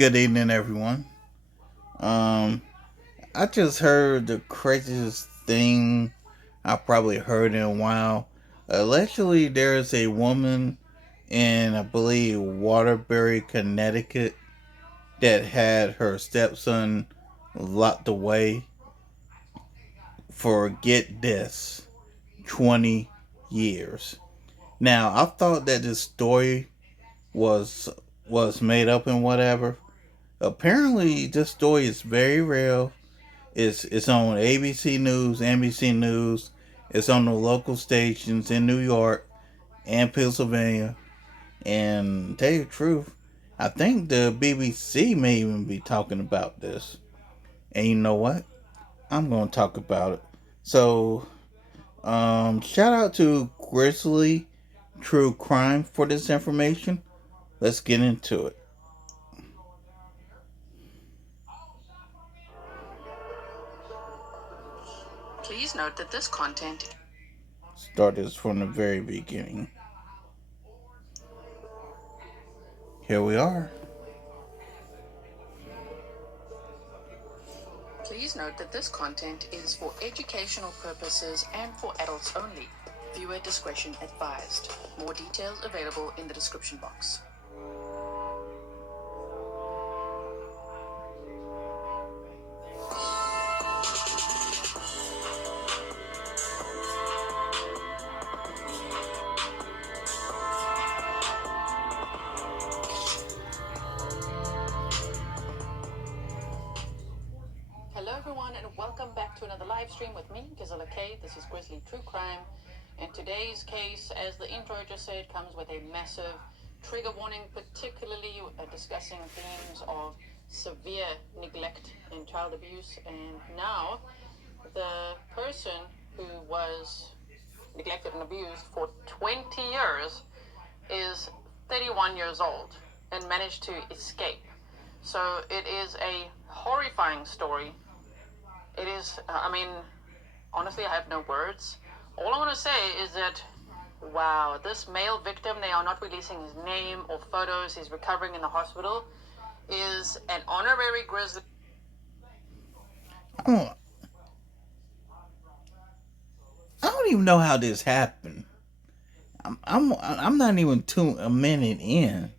Good evening, everyone. Um, I just heard the craziest thing I probably heard in a while. Allegedly, there's a woman in, I believe, Waterbury, Connecticut, that had her stepson locked away for, get this, 20 years. Now, I thought that this story was was made up and whatever. Apparently, this story is very real. It's on ABC News, NBC News. It's on the local stations in New York and Pennsylvania. And to tell you the truth, I think the BBC may even be talking about this. And you know what? I'm going to talk about it. So, shout out to Grizzly True Crime for this information. Let's get into it. Please note that this content. Start this from the very beginning. Here we are. Please note that this content is for educational purposes and for adults only. Viewer discretion advised. More details available in the description box. Hello everyone and welcome back to another live stream with me, Gazilla K. This is Grizzly True Crime. And today's case, as the intro just said, comes with a massive trigger warning, particularly discussing themes of severe neglect and child abuse. And now, the person who was neglected and abused for 20 years is 31 years old and managed to escape. So it is a horrifying story. It is, honestly, I have no words. All I want to say is that, wow, this male victim, they are not releasing his name or photos, he's recovering in the hospital, is an honorary grizzly. I don't, I don't even know how this happened. I'm not even a minute in,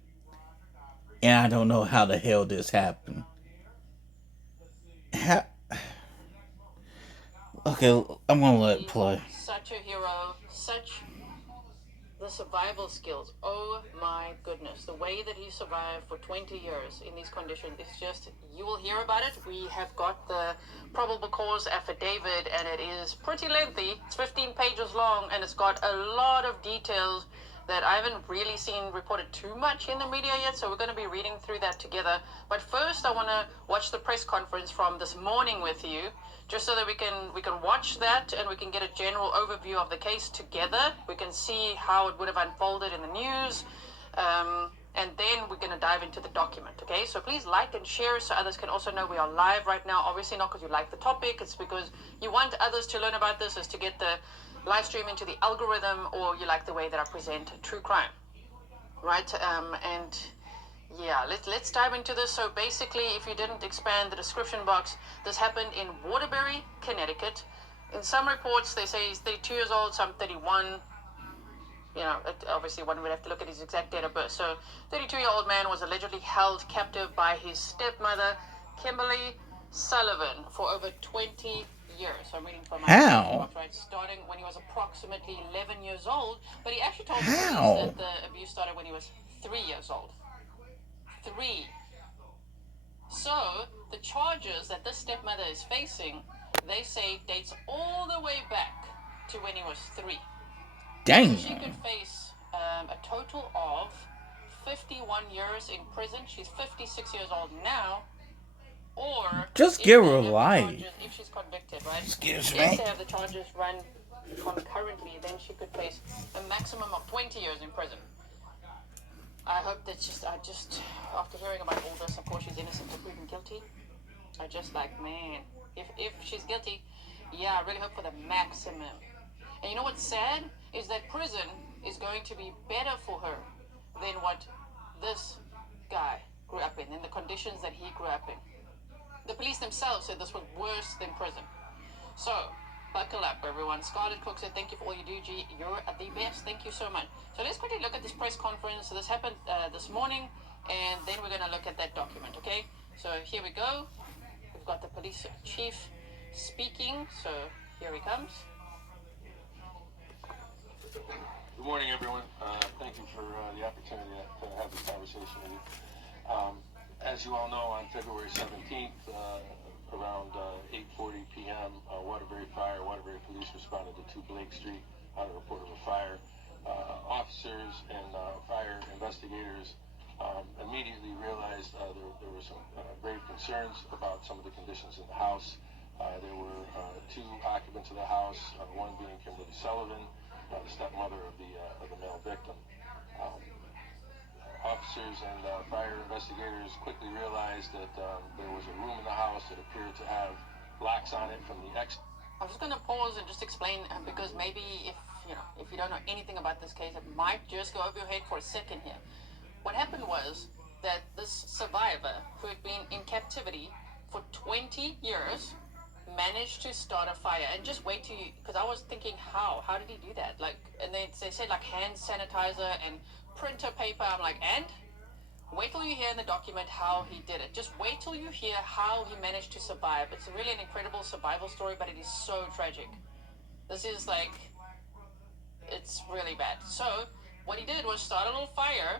and I don't know how the hell this happened. Ha- okay, I'm gonna let it play. Such a hero, such the survival skills. Oh my goodness. The way that he survived for 20 years in these conditions is just, you will hear about it. We have got the probable cause affidavit and it is pretty lengthy. It's 15 pages long and it's got a lot of details that I haven't really seen reported too much in the media yet, so we're going to be reading through that together. But first, I want to watch the press conference from this morning with you, just so that we can watch that and we can get a general overview of the case together. We can see how it would have unfolded in the news, and then we're going to dive into the document. Okay, so please like and share so others can also know we are live right now. Obviously not because you like the topic, it's because you want others to learn about this, is to get the live stream into the algorithm, or you like the way that I present true crime, right? And yeah, let's dive into this. So basically, if you didn't expand the description box, this happened in Waterbury, Connecticut. In some reports, they say he's 32 years old, some 31. Obviously one would have to look at his exact date of birth. So 32-year-old man was allegedly held captive by his stepmother, Kimberly Sullivan, for over 20 years. So I'm reading from my How? box, right? Starting when he was approximately 11 years old, but he actually told the police How? that the abuse started when he was 3 years old. 3. So the charges that this stepmother is facing, they say dates all the way back to when he was 3. So Damn. she could face a total of 51 years in prison. She's 56 years old now. Or Just if give they her have the life. charges, if she's convicted, right? Excuse If me. they have the charges run concurrently, then she could face a maximum of 20 years in prison. I hope that after hearing about all this, of course she's innocent until proven guilty. I just like, man, if she's guilty, yeah, I really hope for the maximum. And you know what's sad is that prison is going to be better for her than what this guy grew up in the conditions. conditions that he grew up in. The police themselves said this was worse than prison. So, buckle up, everyone. Scarlett Cook said, thank you for all you do, G. You're the best. Thank you so much. So let's quickly look at this press conference. So this happened this morning, and then we're going to look at that document, okay? So here we go. We've got the police chief speaking. So here he comes. Good morning, everyone. Thank you for the opportunity to have this conversation with you. As you all know, on February 17th, around 8:40 p.m., Waterbury Police responded to 2 Blake Street on a report of a fire. Officers and fire investigators immediately realized there were some grave concerns about some of the conditions in the house. There were 2 occupants of the house, one being Kimberly Sullivan, the stepmother of the male victim. Officers and fire investigators quickly realized that there was a room in the house that appeared to have locks on it from the exit. I'm just going to pause and just explain because maybe if you don't know anything about this case, it might just go over your head for a second here. What happened was that this survivor, who had been in captivity for 20 years, managed to start a fire. And just wait till you, because I was thinking, how did he do that? Like, and they said like hand sanitizer and printer paper. I'm like, and wait till you hear in the document how he did it. Just wait till you hear how he managed to survive. It's really an incredible survival story, but it is so tragic. This is like, it's really bad. So what he did was start a little fire,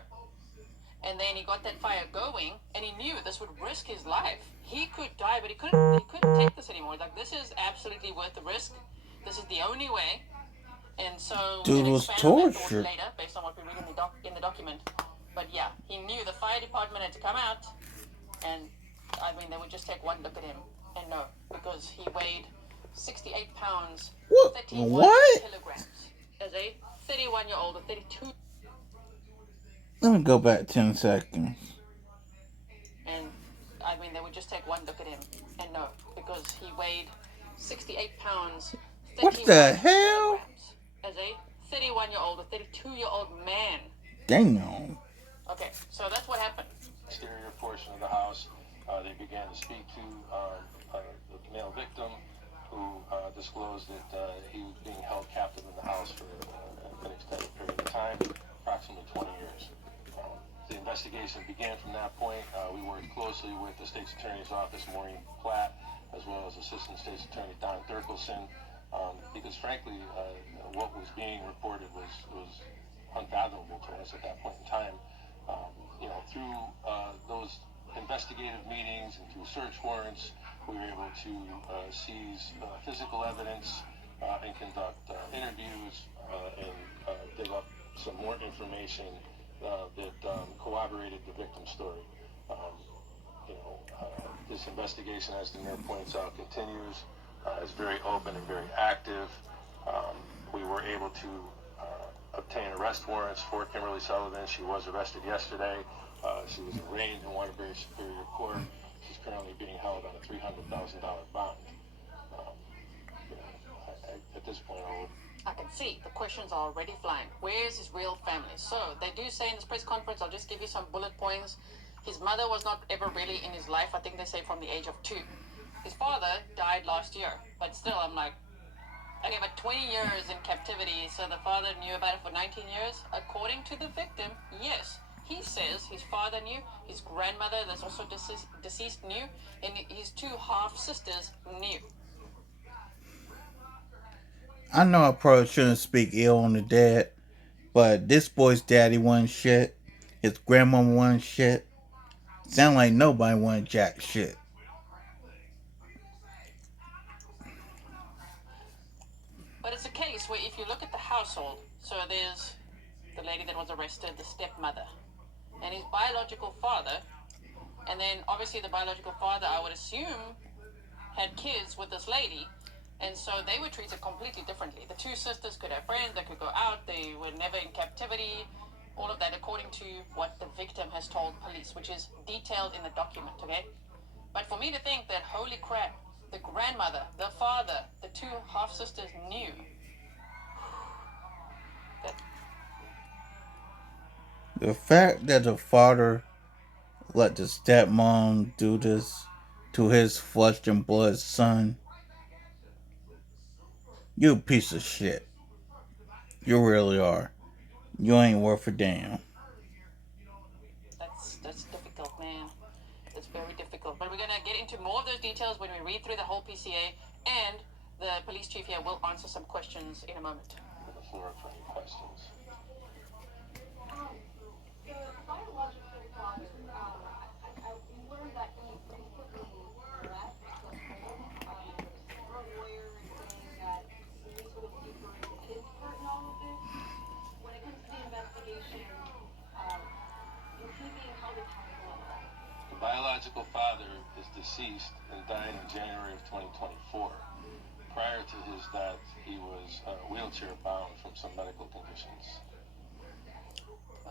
and then he got that fire going, and he knew this would risk his life. He could die, but he couldn't take this anymore. Like, this is absolutely worth the risk. This is the only way. And so we're Dude going to was expand on that thought tortured. later, based on what we read in the document. But yeah, he knew the fire department had to come out, and I mean, they would just take one look at him and know, because he weighed 68 pounds, What? 31 What? kilograms, as a 31-year-old or 32. Let me go back 10 seconds. And I mean, they would just take one look at him and know, because he weighed 68 pounds, What 31 the hell? kilograms, as a 31-year-old or 32-year-old man. Damn. Okay, so that's what happened. Exterior portion of the house, they began to speak to the male victim, who disclosed that he was being held captive in the house for an extended period of time, approximately 20 years. The investigation began from that point. We worked closely with the State's Attorney's Office, Maureen Platt, as well as Assistant State's Attorney Don Thurkelson, because frankly, what was being reported was unfathomable to us at that point in time. Through those investigative meetings and through search warrants, we were able to seize physical evidence and conduct interviews and dig up some more information that corroborated the victim's story. This investigation, as the mayor points out, continues. It's very open and very active. We were able to obtain arrest warrants for Kimberly Sullivan. She was arrested yesterday. She was arraigned in Waterbury Superior Court. She's currently being held on a $300,000 bond. At this point, I can see the questions are already flying. Where is his real family? So they do say in this press conference, I'll just give you some bullet points. His mother was not ever really in his life. I think they say from the age of 2. His father died last year, but still, I'm like, okay, but 20 years in captivity, so the father knew about it for 19 years? According to the victim, yes. He says his father knew, his grandmother, that's also deceased, knew, and his 2 half-sisters knew. I know I probably shouldn't speak ill on the dad, but this boy's daddy wasn't shit. His grandmama wasn't shit. Sound like nobody wanted jack shit. But it's a case where if you look at the household, so there's the lady that was arrested, the stepmother, and his biological father, and then obviously the biological father, I would assume, had kids with this lady, and so they were treated completely differently. The 2 sisters could have friends, they could go out, they were never in captivity, all of that according to what the victim has told police, which is detailed in the document, okay? But for me to think that, holy crap, the grandmother, the father, the 2 half-sisters knew. The fact that the father let the stepmom do this to his flesh and blood son. You a piece of shit. You really are. You ain't worth a damn. That's difficult, man. It's very difficult. But we're gonna get into more of those details when we read through the whole PCA, and the police chief here will answer some questions in a moment. On the floor for any questions. The biological father, we learned that he recently left the home. There are lawyers saying that we need to look deeper into his part in all of this. When it comes to the investigation, is he being held accountable at all? The biological father is deceased and died in January of 2024. Prior to his death, he was wheelchair bound from some medical conditions.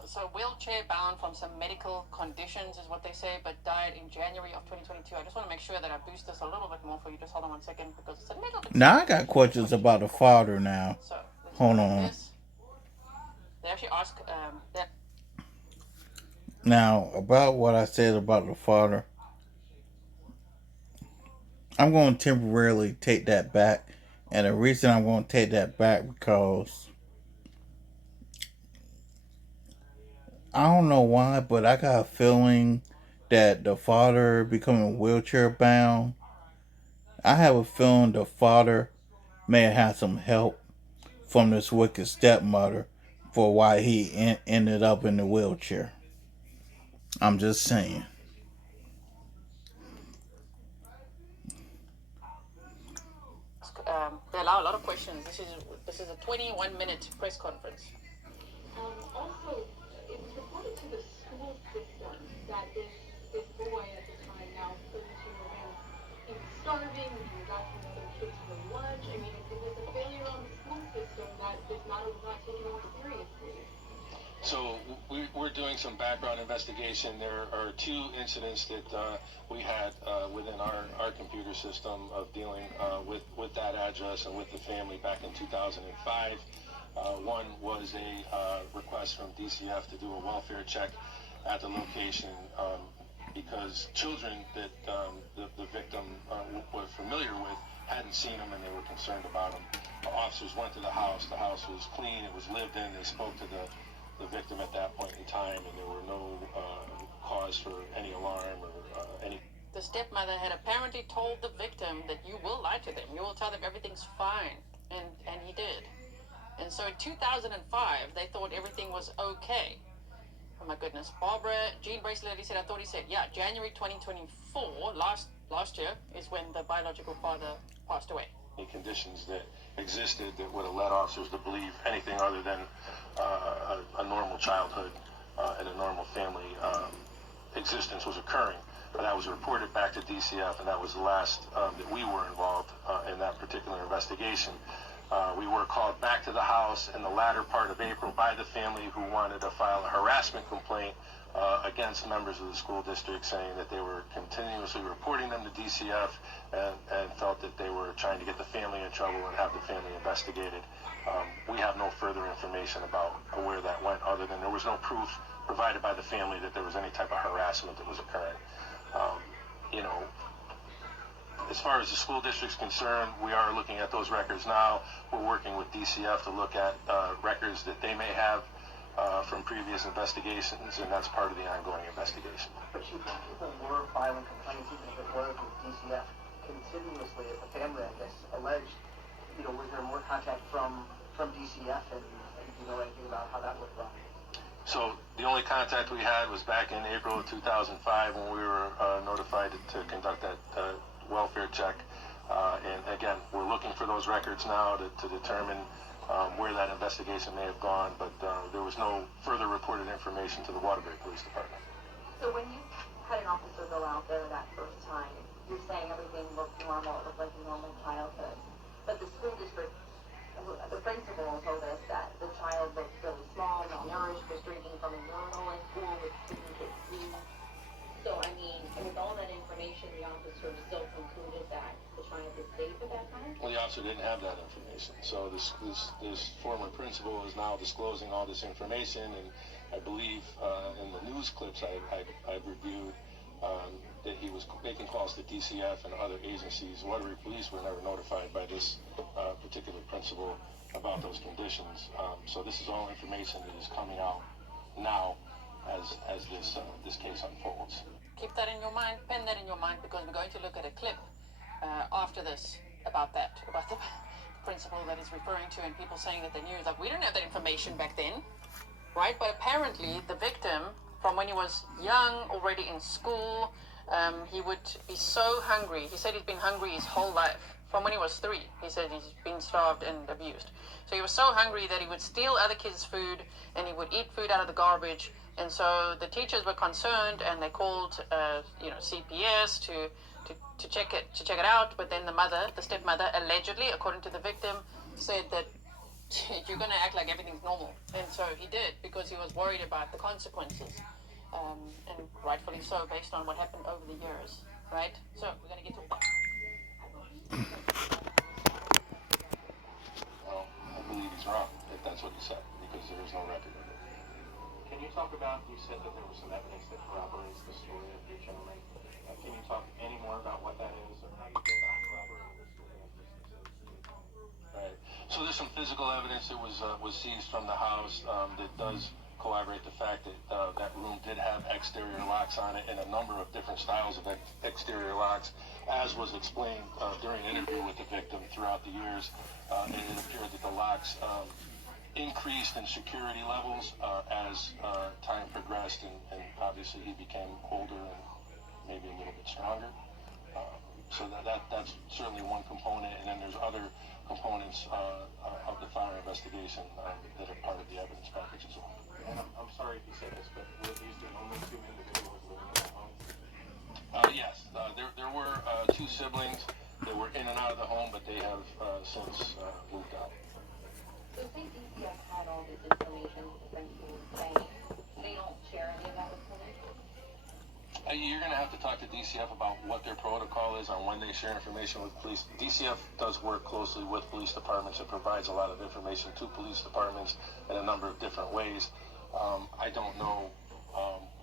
So wheelchair bound from some medical conditions is what they say, but died in January of 2022. I just want to make sure that I boost this a little bit more for you. Just hold on one second because it's a little bit. Now I got questions about the father now. So let's go Hold like on. this. They actually ask that. Now, about what I said about the father, I'm going to temporarily take that back. And the reason I'm going to take that back because I don't know why, but I got a feeling that the father becoming wheelchair bound, I have a feeling the father may have had some help from this wicked stepmother for why he ended up in the wheelchair. I'm just saying. They allow a lot of questions. This is a 21-minute press conference. Also, it was reported to the school system that this boy at the time, now 32 years old, he was starving, he was asking other kids for lunch. I mean, it was a failure on the school system that this matter was not taken more seriously. So we're doing some background investigation. There are two incidents that we had within our computer system of dealing with that address and with the family back in 2005. One was a request from DCF to do a welfare check at the location because children that the victim was familiar with hadn't seen him and they were concerned about him. The officers went to the house. The house was clean. It was lived in. They spoke to the victim at that point in time, and there were no cause for any alarm or any. The stepmother had apparently told the victim that you will lie to them, you will tell them everything's fine, and he did. And so in 2005, they thought everything was okay. Oh my goodness, Barbara Jean Bracelet, he said, yeah, January 2024, last year is when the biological father passed away. Any conditions that existed that would have led officers to believe anything other than a normal childhood and a normal family existence was occurring. But that was reported back to DCF, and that was the last that we were involved in that particular investigation. We were called back to the house in the latter part of April by the family who wanted to file a harassment complaint against members of the school district, saying that they were continuously reporting them to DCF and felt that they were trying to get the family in trouble and have the family investigated. We have no further information about where that went other than there was no proof provided by the family that there was any type of harassment that was occurring. You know, as far as the school district's concerned, we are looking at those records now. We're working with DCF to look at records that they may have from previous investigations, and that's part of the ongoing investigation. But you think people were filing complaints even if it was with DCF continuously, as the family, I guess, alleged? You know, was there more contact from DCF, and do you know anything about how that went wrong? So the only contact we had was back in April of 2005 when we were notified to conduct that welfare check. And again, we're looking for those records now to determine where that investigation may have gone, but there was no further reported information to the Waterbury Police Department. So when you had an officer go out there that first time, you're saying everything looked normal, it looked like a normal childhood. But the school district, the principal told us that the child looked really small, malnourished, was drinking from a urinal in school, with didn't get food. So, I mean, with all that information, the officer still concluded that the child was safe at that time? Well, the officer didn't have that information. So this former principal is now disclosing all this information, and I believe in the news clips I've reviewed that he was making calls to DCF and other agencies. Waterbury Police were never notified by this particular principal about those conditions. So this is all information that is coming out now as this case unfolds. Keep that in your mind, pen that in your mind, because we're going to look at a clip after this about that, about the principal that is referring to, and people saying that they knew. Like, we didn't have that information back then, right? But apparently the victim, from when he was young, already in school, he would be so hungry. He said he's been hungry his whole life. From when he was 3, he said he's been starved and abused. So he was so hungry that he would steal other kids' food, and he would eat food out of the garbage. And so the teachers were concerned, and they called, CPS to check it out. But then the stepmother, allegedly, according to the victim, said that you're going to act like everything's normal. And so he did, because he was worried about the consequences. And rightfully so, based on what happened over the years, right? So we're going to get to... Well, I believe he's wrong if that's what he said, because there is no record of it. Can you talk about, you said that there was some evidence that corroborates the story of your gentleman. Can you talk any more about what that is, or how you feel about corroborating the story of this? Right. So there's some physical evidence that was seized from the house that does corroborate the fact that that room did have exterior locks on it, and a number of different styles of exterior locks, as was explained during an interview with the victim throughout the years. And it appeared that the locks increased in security levels as time progressed, and obviously he became older and maybe a little bit stronger. So that's certainly one component, and then there's other components of the fire investigation that are part of the evidence package as well. And I'm sorry if you said this, but were these the only 2 individuals living in the home? Yes, there were 2 siblings that were in and out of the home, but they have since moved out. So say DCF had all this information, the principal was saying, they don't share any of that with police? You're going to have to talk to DCF about what their protocol is on when they share information with police. DCF does work closely with police departments and provides a lot of information to police departments in a number of different ways. I don't know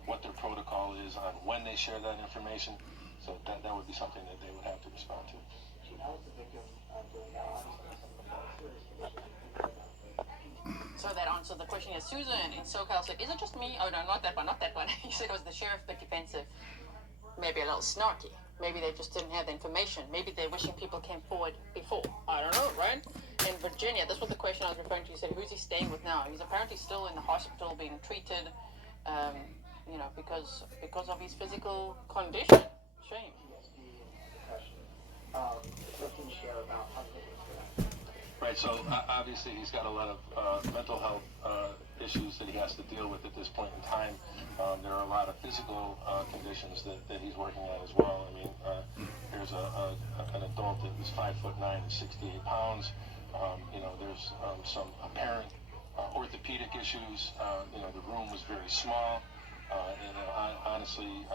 what their protocol is on when they share that information, so that would be something that they would have to respond to. How was the victim doing that? So that answered the question. Yes, Susan in SoCal said, is it just me? Oh, no, not that one, not that one. He said it was the sheriff, but defensive. Maybe a little snarky. Maybe they just didn't have the information. Maybe they're wishing people came forward before. I don't know, right? In Virginia, that's what the question I was referring to. He said, who's he staying with now? He's apparently still in the hospital being treated, because of his physical condition. Shame. What can you share about how they did that? Right, so obviously he's got a lot of mental health issues that he has to deal with at this point in time. There are a lot of physical conditions that he's working at as well. I mean, there's an adult that is 5'9" and 68 pounds. There's some apparent orthopedic issues. The room was very small. Honestly,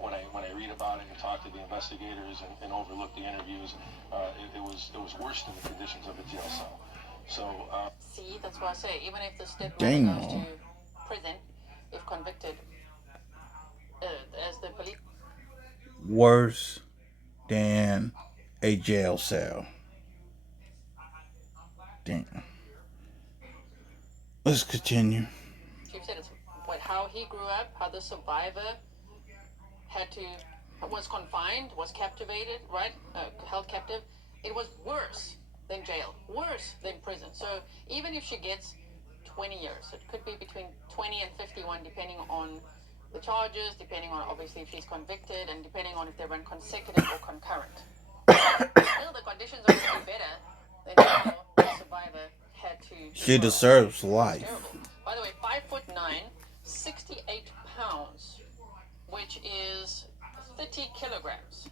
when I read about it and talk to the investigators and overlook the interviews, it was worse than the conditions of a jail cell. So see, that's why I say, even if the stepmother goes to prison, if convicted, as the police, worse than a jail cell. Damn. Let's continue. Chief said it's how he grew up, how the survivor was confined, was captivated, right? Held captive. It was worse than jail, worse than prison. So even if she gets 20 years, it could be between 20 and 51, depending on the charges, depending on obviously if she's convicted, and depending on if they run consecutive or concurrent. Still, the conditions are going to be better than how the survivor had to. She deserves life. Terrible. By the way, 5'9", 68 pounds, which is 30 kilograms.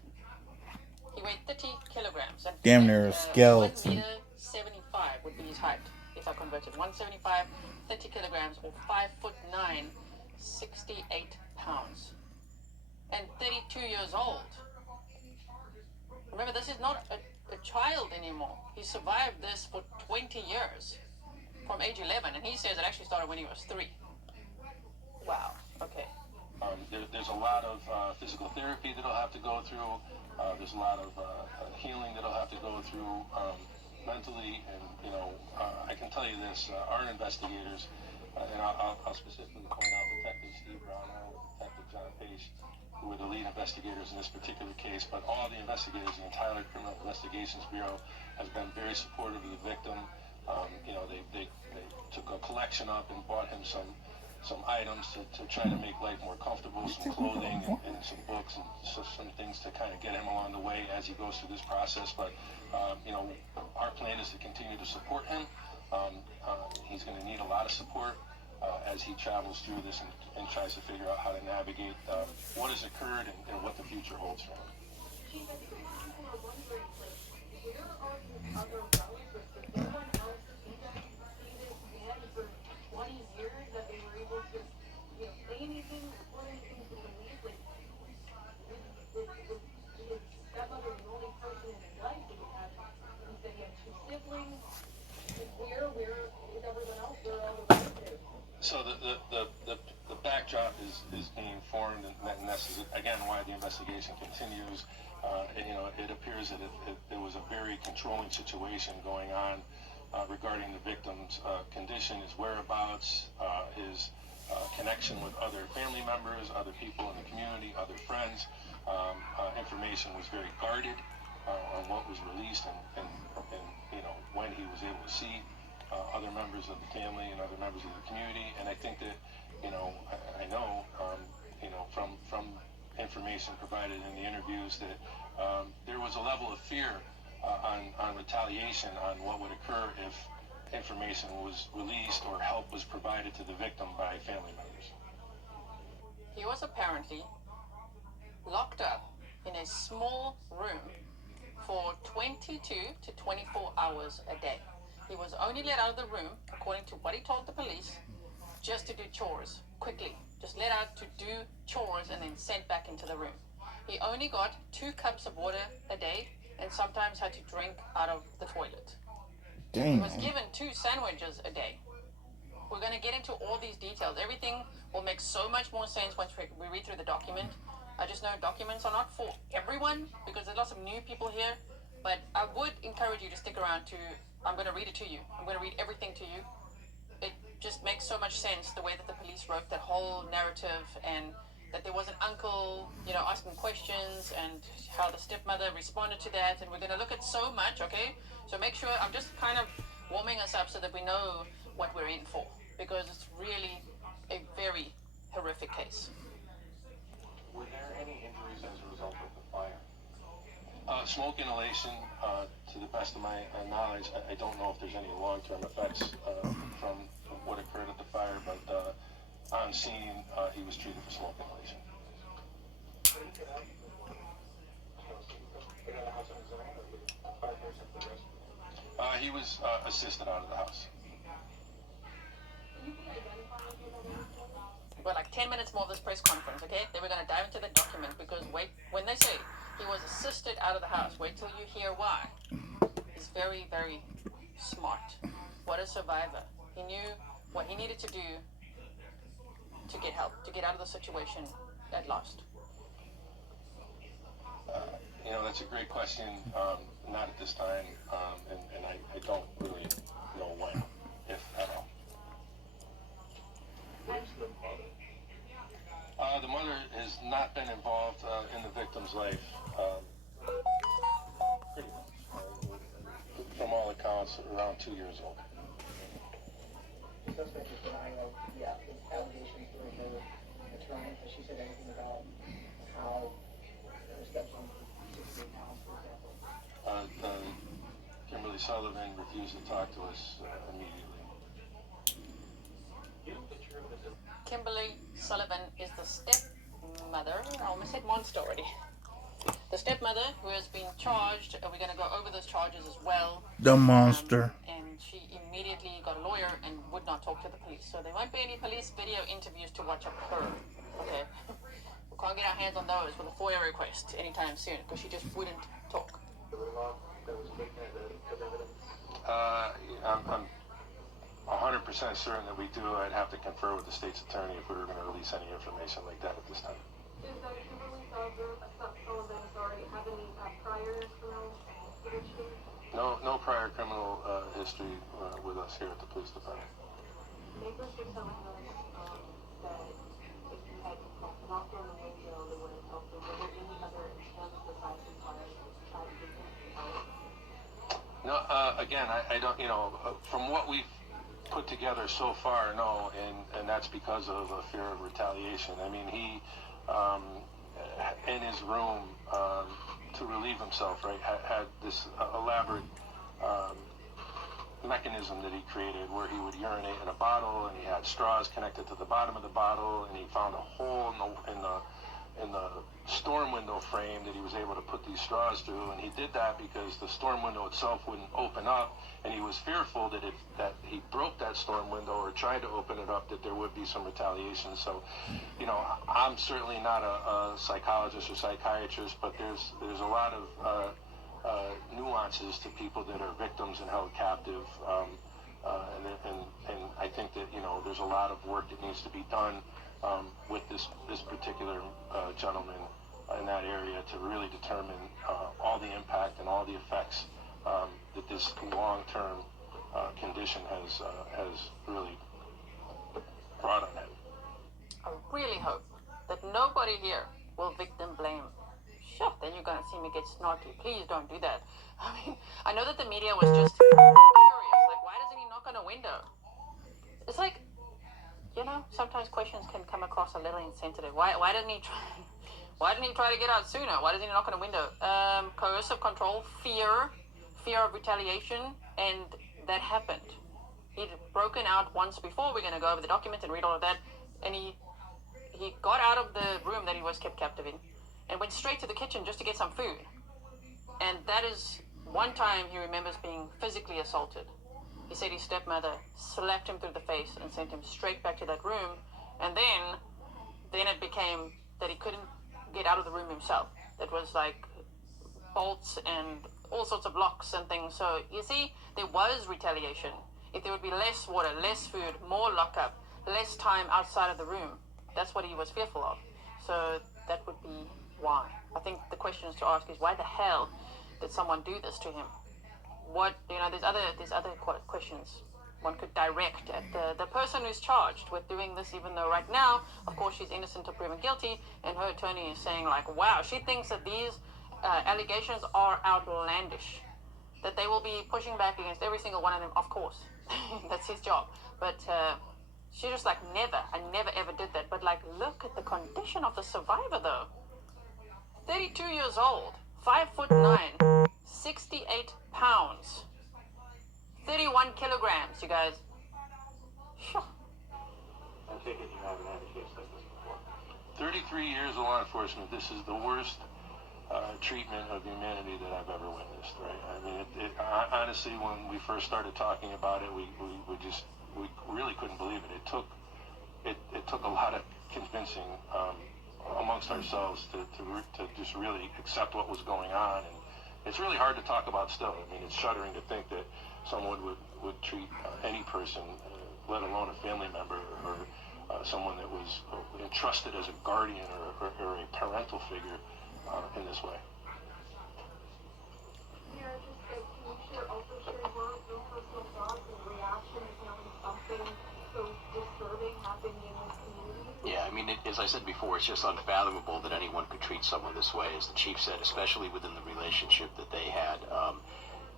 He weighed 30 kilograms. And damn near a skeleton. 1.75 would be his height if I converted. 175, 30 kilograms, or 5'9", 68 pounds. And 32 years old. Remember, this is not a child anymore. He survived this for 20 years, from age 11, and he says it actually started when he was 3. Wow. Okay. There's a lot of physical therapy that he'll have to go through. There's a lot of healing that he'll have to go through mentally. And, I can tell you this, our investigators, and I'll specifically point out Detective Steve Brownell and Detective John Page, who were the lead investigators in this particular case, but all the investigators, the entire Criminal Investigations Bureau has been very supportive of the victim. They took a collection up and bought him some items to try to make life more comfortable, some clothing and some books and some things to kind of get him along the way as he goes through this process. But, our plan is to continue to support him. He's going to need a lot of support as he travels through this and tries to figure out how to navigate what has occurred and what the future holds for him. Chief, I think people are wondering, like, where are his other relatives? Does no one else see this man for 20 years that they were able to, say anything, report anything to police? Like, his stepmother was the only person in his life that he had. He said he had two siblings. Like, where is everyone else? Where are all the relatives? So the backdrop is being formed, and this is again why the investigation continues. It appears that it was a very controlling situation going on regarding the victim's condition, his whereabouts, his connection with other family members, other people in the community, other friends. Information was very guarded on what was released and when he was able to see other members of the family and other members of the community. And I think that, I know, from information provided in the interviews that there was a level of fear on retaliation on what would occur if information was released or help was provided to the victim by family members. He was apparently locked up in a small room for 22 to 24 hours a day. He was only let out of the room, according to what he told the police, just to do chores quickly. Just let out to do chores and then sent back into the room. He only got 2 cups of water a day and sometimes had to drink out of the toilet. He was given 2 sandwiches a day. We're going to get into all these details. Everything will make so much more sense once we read through the document. I just know documents are not for everyone because there's lots of new people here. But I would encourage you to stick around I'm going to read it to you. I'm going to read everything to you. It just makes so much sense the way that the police wrote that whole narrative, and that there was an uncle, asking questions, and how the stepmother responded to that. And we're going to look at so much, okay? So make sure I'm just kind of warming us up so that we know what we're in for, because it's really a very horrific case. Were there any injuries as a result of the fire? Smoke inhalation, to the best of my knowledge, I don't know if there's any long-term effects from what occurred at the fire, but on scene, he was treated for smoke inhalation. He was assisted out of the house. We're like 10 minutes more of this press conference, okay? Then we're going to dive into the document, because when they say he was assisted out of the house, wait till you hear why. He's very, very smart. What a survivor. He knew what he needed to do to get help, to get out of the situation at last. That's a great question. Not at this time, and I don't really know when, if at all. The mother has not been involved in the victim's life, pretty much. From all accounts, around 2 years old. The suspect is denying the allegations during her attorney. Has she said anything about how her stepson was 68 pounds, for example? Kimberly Sullivan refused to talk to us immediately. Kimberly Sullivan is the stepmother. I almost said monster already. The stepmother who has been charged. We're going to go over those charges as well. The monster. And she immediately got a lawyer and would not talk to the police. So there won't be any police video interviews to watch of her. Okay. We can't get our hands on those with a FOIA request anytime soon, because she just wouldn't talk. 100% certain that we do. I'd have to confer with the state's attorney if we were going to release any information like that at this time. Does Kimberly Sullivan, have any prior criminal history? No prior criminal history with us here at the police department. Neighbors were telling us that if you had knocked on the window, they would have helped you. Were there any other attempts besides the fire to try to get them to help? No, again, I don't, from what we've put together so far, no, and that's because of a fear of retaliation. I mean, he, in his room, to relieve himself, right, had this elaborate mechanism that he created where he would urinate in a bottle, and he had straws connected to the bottom of the bottle, and he found a hole in the storm window frame that he was able to put these straws through, and he did that because the storm window itself wouldn't open up, and he was fearful that if that he broke that storm window or tried to open it up, that there would be some retaliation. So, I'm certainly not a psychologist or psychiatrist, but there's a lot of nuances to people that are victims and held captive, and I think that there's a lot of work that needs to be done with this particular gentleman in that area to really determine all the impact and all the effects that this long-term condition has really brought on him. I really hope that nobody here will victim blame. Sure, then you're going to see me get snarky. Please don't do that. I mean, I know that the media was just curious. Like, why doesn't he knock on a window? It's like, sometimes questions can come across a little insensitive. Why didn't he try? Why didn't he try to get out sooner? Why doesn't he knock on a window? Coercive control, fear of retaliation, and that happened. He'd broken out once before. We're going to go over the document and read all of that. And he got out of the room that he was kept captive in and went straight to the kitchen just to get some food. And that is one time he remembers being physically assaulted. He said his stepmother slapped him through the face and sent him straight back to that room. And then it became that he couldn't get out of the room himself. It was like bolts and all sorts of locks and things. So you see, there was retaliation. If there would be less water, less food, more lockup, less time outside of the room, that's what he was fearful of. So that would be why. I think the questions to ask is, why the hell did someone do this to him? There's other questions one could direct at the person who's charged with doing this, even though right now, of course, she's innocent or proven guilty, and her attorney is saying, like, wow, she thinks that these allegations are outlandish, that they will be pushing back against every single one of them, of course. That's his job. But she just like, I never ever did that. But like, look at the condition of the survivor though. 32 years old, 5'9", 68 pounds, 31 kilograms, you guys. Sure. I take it you haven't had a case like this before. 33 years of law enforcement, this is the worst treatment of humanity that I've ever witnessed, right? I mean, honestly, when we first started talking about it, we really couldn't believe it. It took a lot of convincing amongst ourselves to just really accept what was going on, and it's really hard to talk about still. I mean, it's shuddering to think that someone would treat any person, let alone a family member or someone that was entrusted as a guardian or a parental figure in this way. Yeah, can you also share your personal thoughts and reactions knowing something so disturbing happened in this community? Yeah, I mean, as I said before, it's just unfathomable that anyone could treat someone this way, as the chief said, especially within the relationship that they had.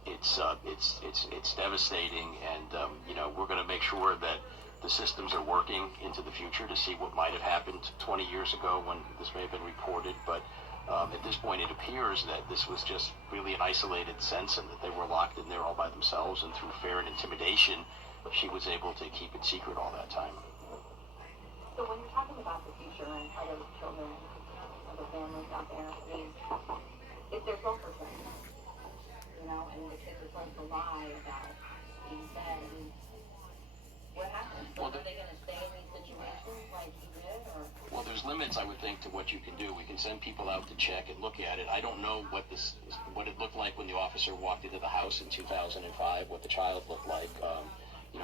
It's devastating, and we're going to make sure that the systems are working into the future to see what might have happened 20 years ago when this may have been reported, but at this point it appears that this was just really an isolated sense and that they were locked in there all by themselves, and through fear and intimidation she was able to keep it secret all that time. So when you're talking about the future and other children, other families out there, I mean, if they're both for them, and the kids are going to lie about being fed, I mean, what happens? Are they going to stay in these situations like he did, or? Well, there's limits, I would think, to what you can do. We can send people out to check and look at it. I don't know what it looked like when the officer walked into the house in 2005, what the child looked like.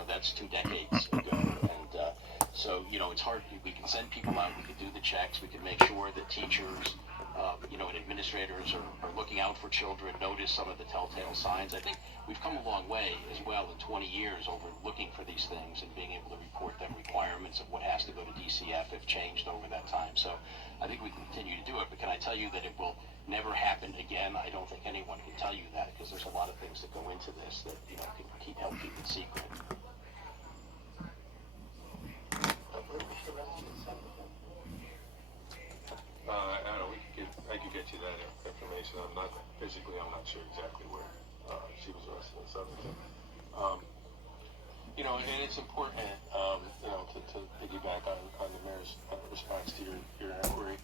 that's 2 decades ago. And so, it's hard. We can send people out, we can do the checks, we can make sure that teachers, and administrators are looking out for children, notice some of the telltale signs. I think we've come a long way as well in 20 years over looking for these things and being able to report them. Requirements of what has to go to DCF have changed over that time. So I think we can continue to do it, but can I tell you that it will never happen again? I don't think anyone can tell you that, because there's a lot of things that go into this that, can help keep it secret. I don't know. I could get you that information. I'm not sure exactly where she was arrested in Southington. And it's important, to piggyback on the mayor's response to your inquiry.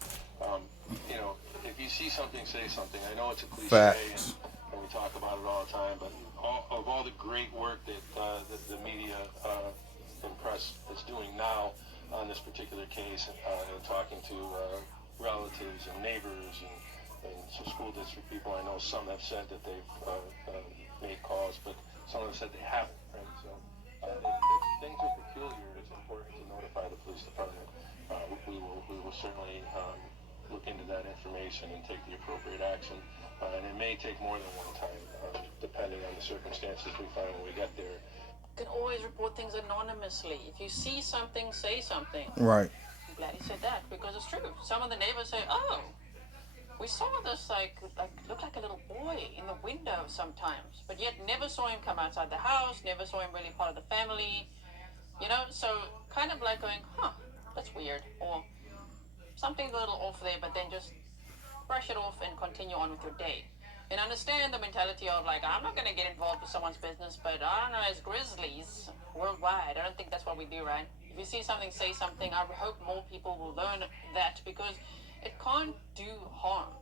If you see something, say something. I know it's a cliche, and we talk about it all the time, but of all the great work that the media and press is doing now on this particular case, and talking to relatives and neighbors and some school district people, I know some have said that they've made calls, but some have said they haven't. Right? So if things are peculiar, it's important to notify the police department. We will certainly look into that information and take the appropriate action. And it may take more than one time, depending on the circumstances we find when we get there. You can always report things anonymously. If you see something, say something. Right. I'm glad he said that, because it's true. Some of the neighbors say, "Oh, we saw this looked like a little boy in the window sometimes, but yet never saw him come outside the house, never saw him really part of the family." So kind of like going, "Huh, that's weird," or something's a little off there, but then just brush it off and continue on with your day. And understand the mentality of I'm not going to get involved with someone's business, but I don't know, as grizzlies worldwide, I don't think that's what we do, right? If you see something, say something. I hope more people will learn that, because it can't do harm.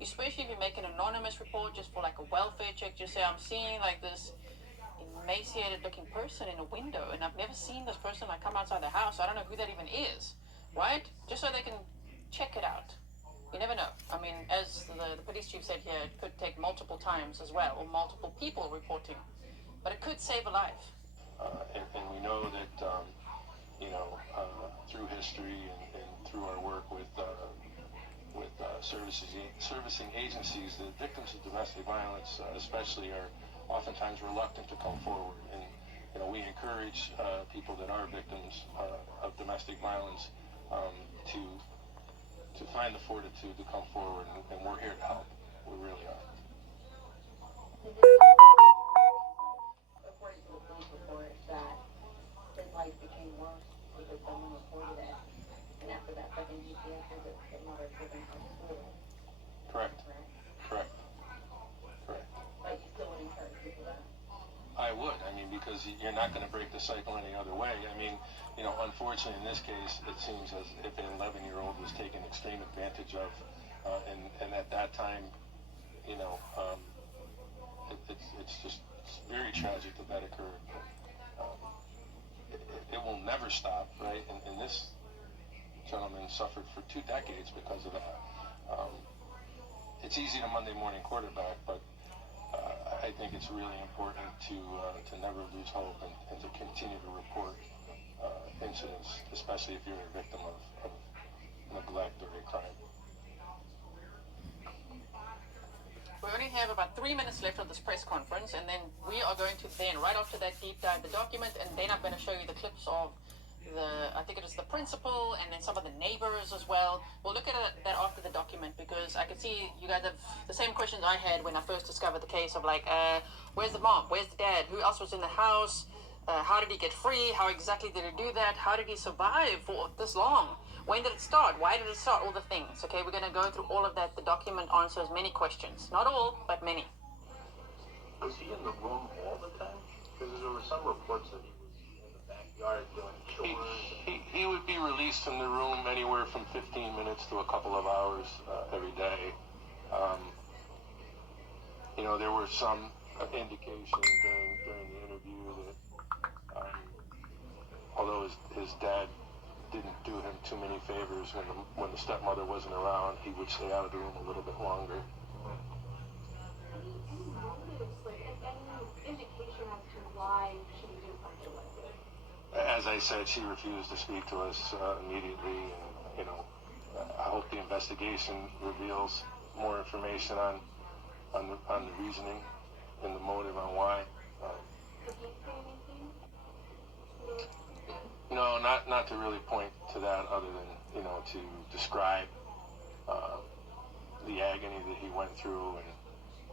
Especially if you make an anonymous report just for a welfare check. Just say, "I'm seeing this emaciated looking person in a window, and I've never seen this person come outside the house. I don't know who that even is," right? Just so they can check it out. You never know. I mean, as the police chief said here, it could take multiple times as well, or multiple people reporting. But it could save a life. And we know that, through history and through our work with servicing agencies, the victims of domestic violence, especially, are oftentimes reluctant to come forward. And we encourage people that are victims of domestic violence to find the fortitude to come forward, and we're here to help. We really are. According to the police report, that his life became worse because someone reported it, and after that second GPS visit, the mother took him to school. Correct. But you still would encourage people to. I would. Because you're not going to break the cycle any other way. Unfortunately, in this case, it seems as if an 11-year-old was taken extreme advantage of, and at that time, it's just very tragic that occurred. It will never stop, right? And this gentleman suffered for 2 decades because of that. It's easy to Monday morning quarterback, but I think it's really important to never lose hope and to continue to report incidents, especially if you're a victim of neglect or a crime. We only have about 3 minutes left of this press conference, and then we are going to right after that, deep dive the document, and then I'm going to show you the clips of I think it is the principal, and then some of the neighbors as well. We'll look at that after the document, because I can see you guys have the same questions I had when I first discovered the case of where's the mom? Where's the dad? Who else was in the house? How did he get free? How exactly did he do that? How did he survive for this long? When did it start? Why did it start? All the things. Okay, we're going to go through all of that. The document answers many questions. Not all, but many. Was he in the room all the time? Because there were some reports that he was in the backyard doing chores. He would be released from the room anywhere from 15 minutes to a couple of hours every day. There were some indication during the interview that although his dad didn't do him too many favors when the stepmother wasn't around, he would stay out of the room a little bit longer. Any motives, any indication as to why she would do something like this? as I said, she refused to speak to us immediately. And, you know, I hope the investigation reveals more information on the reasoning and the motive on why. No, not to really point to that, other than, you know, to describe the agony that he went through,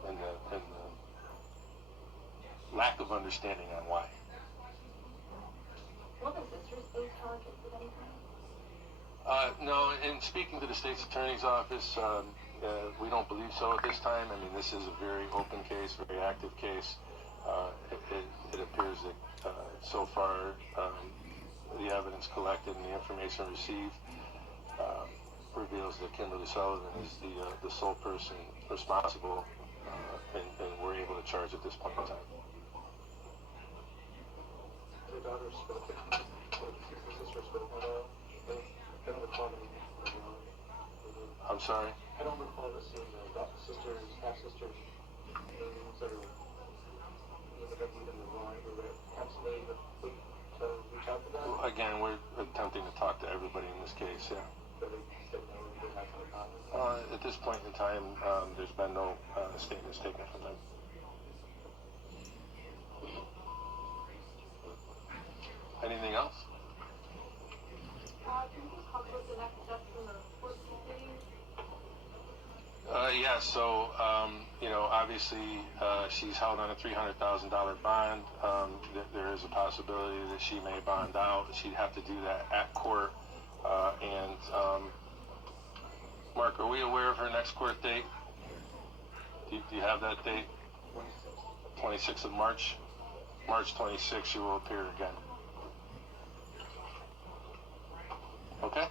and the lack of understanding on why. Will the sisters face charges at any time? No, in speaking to the state's attorney's office, we don't believe so at this time. I mean, this is a very open case, very active case. It appears that so far the evidence collected and the information received reveals that Kimberly Sullivan is the sole person responsible, and we're able to charge at this point in time. Your daughter spoke at your sister spoke at all? I don't recall I'm sorry? I don't recall seeing the sisters, half-sisters, names that are that we didn't wrong. We would absolutely to reach out to them. Well, again, we're attempting to talk to everybody in this case, yeah. But they said no, we didn't have to comment. At this point in time, there's been no statements taken from them. Anything else? Can you just talk about the next steps in the court proceedings? Yeah, so, you know, obviously she's held on a $300,000 bond. There is a possibility that she may bond out. She'd have to do that at court. Mark, are we aware of her next court date? Do you have that date? 26th of March? March 26th, she will appear again. Okay?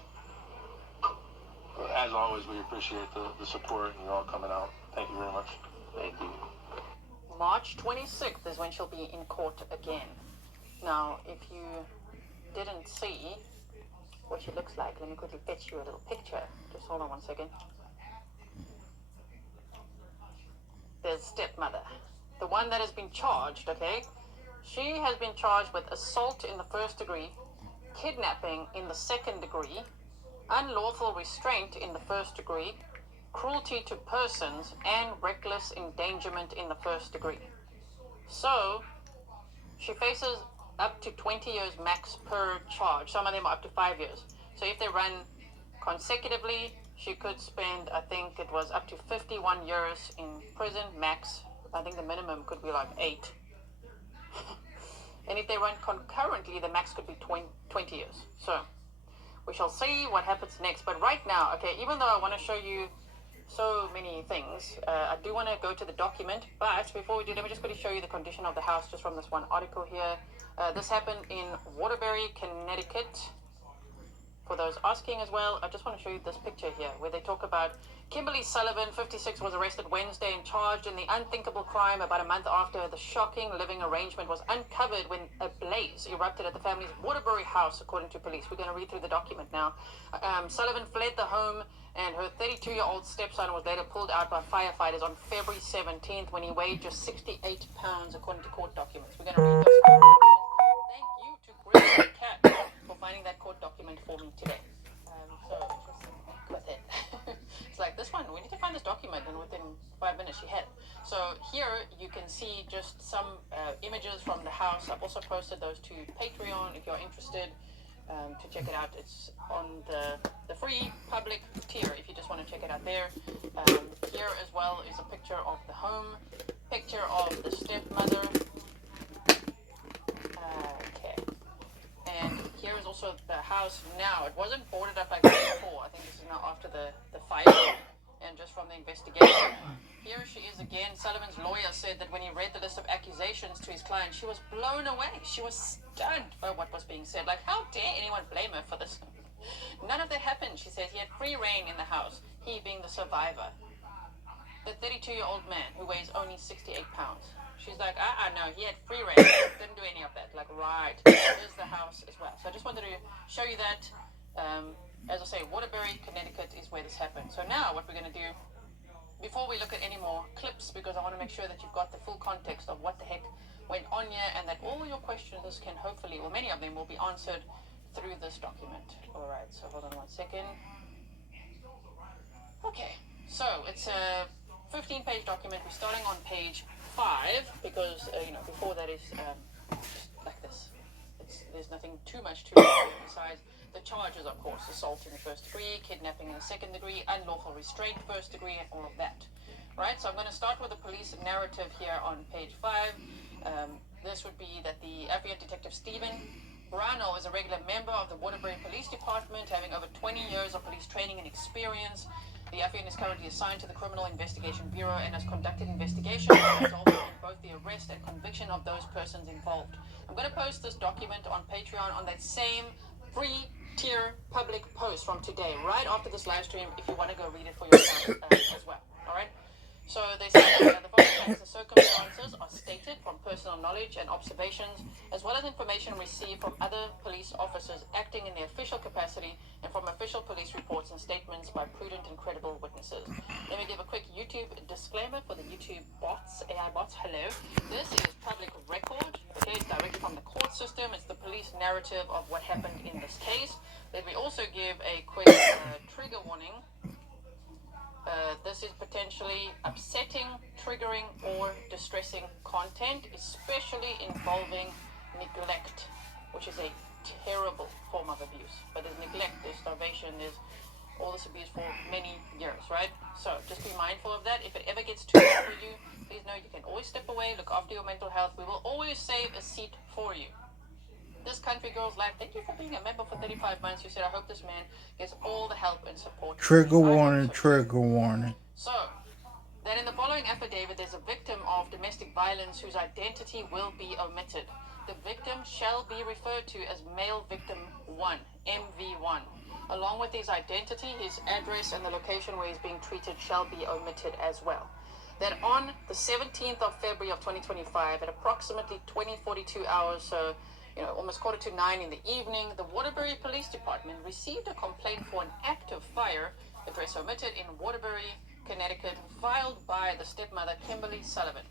As always, we appreciate the support and you all coming out. Thank you very much. Thank you. March 26th is when she'll be in court again. Now, if you didn't see what she looks like, let me quickly fetch you a little picture. Just hold on one second. There's stepmother, the one that has been charged, okay? She has been charged with assault in the first degree, kidnapping in the second degree, unlawful restraint in the first degree, cruelty to persons, and reckless endangerment in the first degree. So, she faces up to 20 years max per charge. Some of them are up to 5 years. So if they run consecutively, she could spend, I think it was up to 51 years in prison max. I think the minimum could be like 8. And if they run concurrently, the max could be 20 years. So we shall see what happens next. But right now, okay, even though I want to show you so many things, I do want to go to the document. But before we do, let me just quickly show you the condition of the house just from this one article here. This happened in Waterbury, Connecticut. For those asking as well, I just want to show you this picture here where they talk about Kimberly Sullivan, 56, was arrested Wednesday and charged in the unthinkable crime about a month after the shocking living arrangement was uncovered when a blaze erupted at the family's Waterbury house, according to police. We're going to read through the document now. Sullivan fled the home, and her 32-year-old stepson was later pulled out by firefighters on February 17th when he weighed just 68 pounds, according to court documents. We're going to read those court documents. Thank you to Chris Cat for finding that court document for me today. So interesting with it. It's like this one, we need to find this document, and within 5 minutes she had it. So here you can see just some images from the house. I've also posted those to Patreon if you're interested to check it out. It's on the free public tier if you just want to check it out there. Here as well is a picture of the home, picture of the stepmother. Okay. And here is also the house now. It wasn't boarded up like this before. I think this is now after the fire and just from the investigation. Here she is again. Sullivan's lawyer said that when he read the list of accusations to his client, she was blown away. She was stunned by what was being said. Like, how dare anyone blame her for this? None of that happened, she says. He had free reign in the house, he being the survivor. The 32-year-old man who weighs only 68 pounds. She's like, no, he had free reign. Didn't do any of that. Like, right, here's the house as well. So I just wanted to show you that. As I say, Waterbury, Connecticut is where this happened. So now what we're going to do, before we look at any more clips, because I want to make sure that you've got the full context of what the heck went on here, and that all your questions can hopefully, or many of them, will be answered through this document. All right, so hold on 1 second. Okay, so it's a 15-page document. We're starting on page 5 because, before that is just like this. There's nothing too much to it besides the charges, of course: assault in the first degree, kidnapping in the second degree, unlawful restraint first degree, and all of that. Right, so I'm going to start with the police narrative here on page 5. This would be that the Affiant Detective Stephen Brownell is a regular member of the Waterbury Police Department, having over 20 years of police training and experience. The Affiant is currently assigned to the Criminal Investigation Bureau and has conducted investigations resulting in both the arrest and conviction of those persons involved. I'm going to post this document on Patreon on that same free tier public post from today, right after this live stream, if you want to go read it for yourself as well. All right? So they say that the following facts and circumstances are stated from personal knowledge and observations, as well as information received from other police officers acting in their official capacity and from official police reports and statements by prudent and credible witnesses. Let me give a quick YouTube disclaimer for the YouTube bots, AI bots. Hello. This is public record. Okay, it's directly from the court system. It's the police narrative of what happened in this case. Let me also give a quick trigger warning. This is potentially upsetting, triggering, or distressing content, especially involving neglect, which is a terrible form of abuse. But there's neglect, there's starvation, there's all this abuse for many years, right? So just be mindful of that. If it ever gets too much for you, please know you can always step away, look after your mental health. We will always save a seat for you. This Country Girl's Life, thank you for being a member for 35 months. You said, I hope this man gets all the help and support. Trigger warning, trigger warning. So, that in the following affidavit, there's a victim of domestic violence whose identity will be omitted. The victim shall be referred to as male victim 1, MV1. Along with his identity, his address, and the location where he's being treated shall be omitted as well. That on the 17th of February of 2025, at approximately 20:42 hours, so almost 8:45 in the evening, the Waterbury Police Department received a complaint for an active fire, address omitted, in Waterbury, Connecticut, filed by the stepmother Kimberly Sullivan.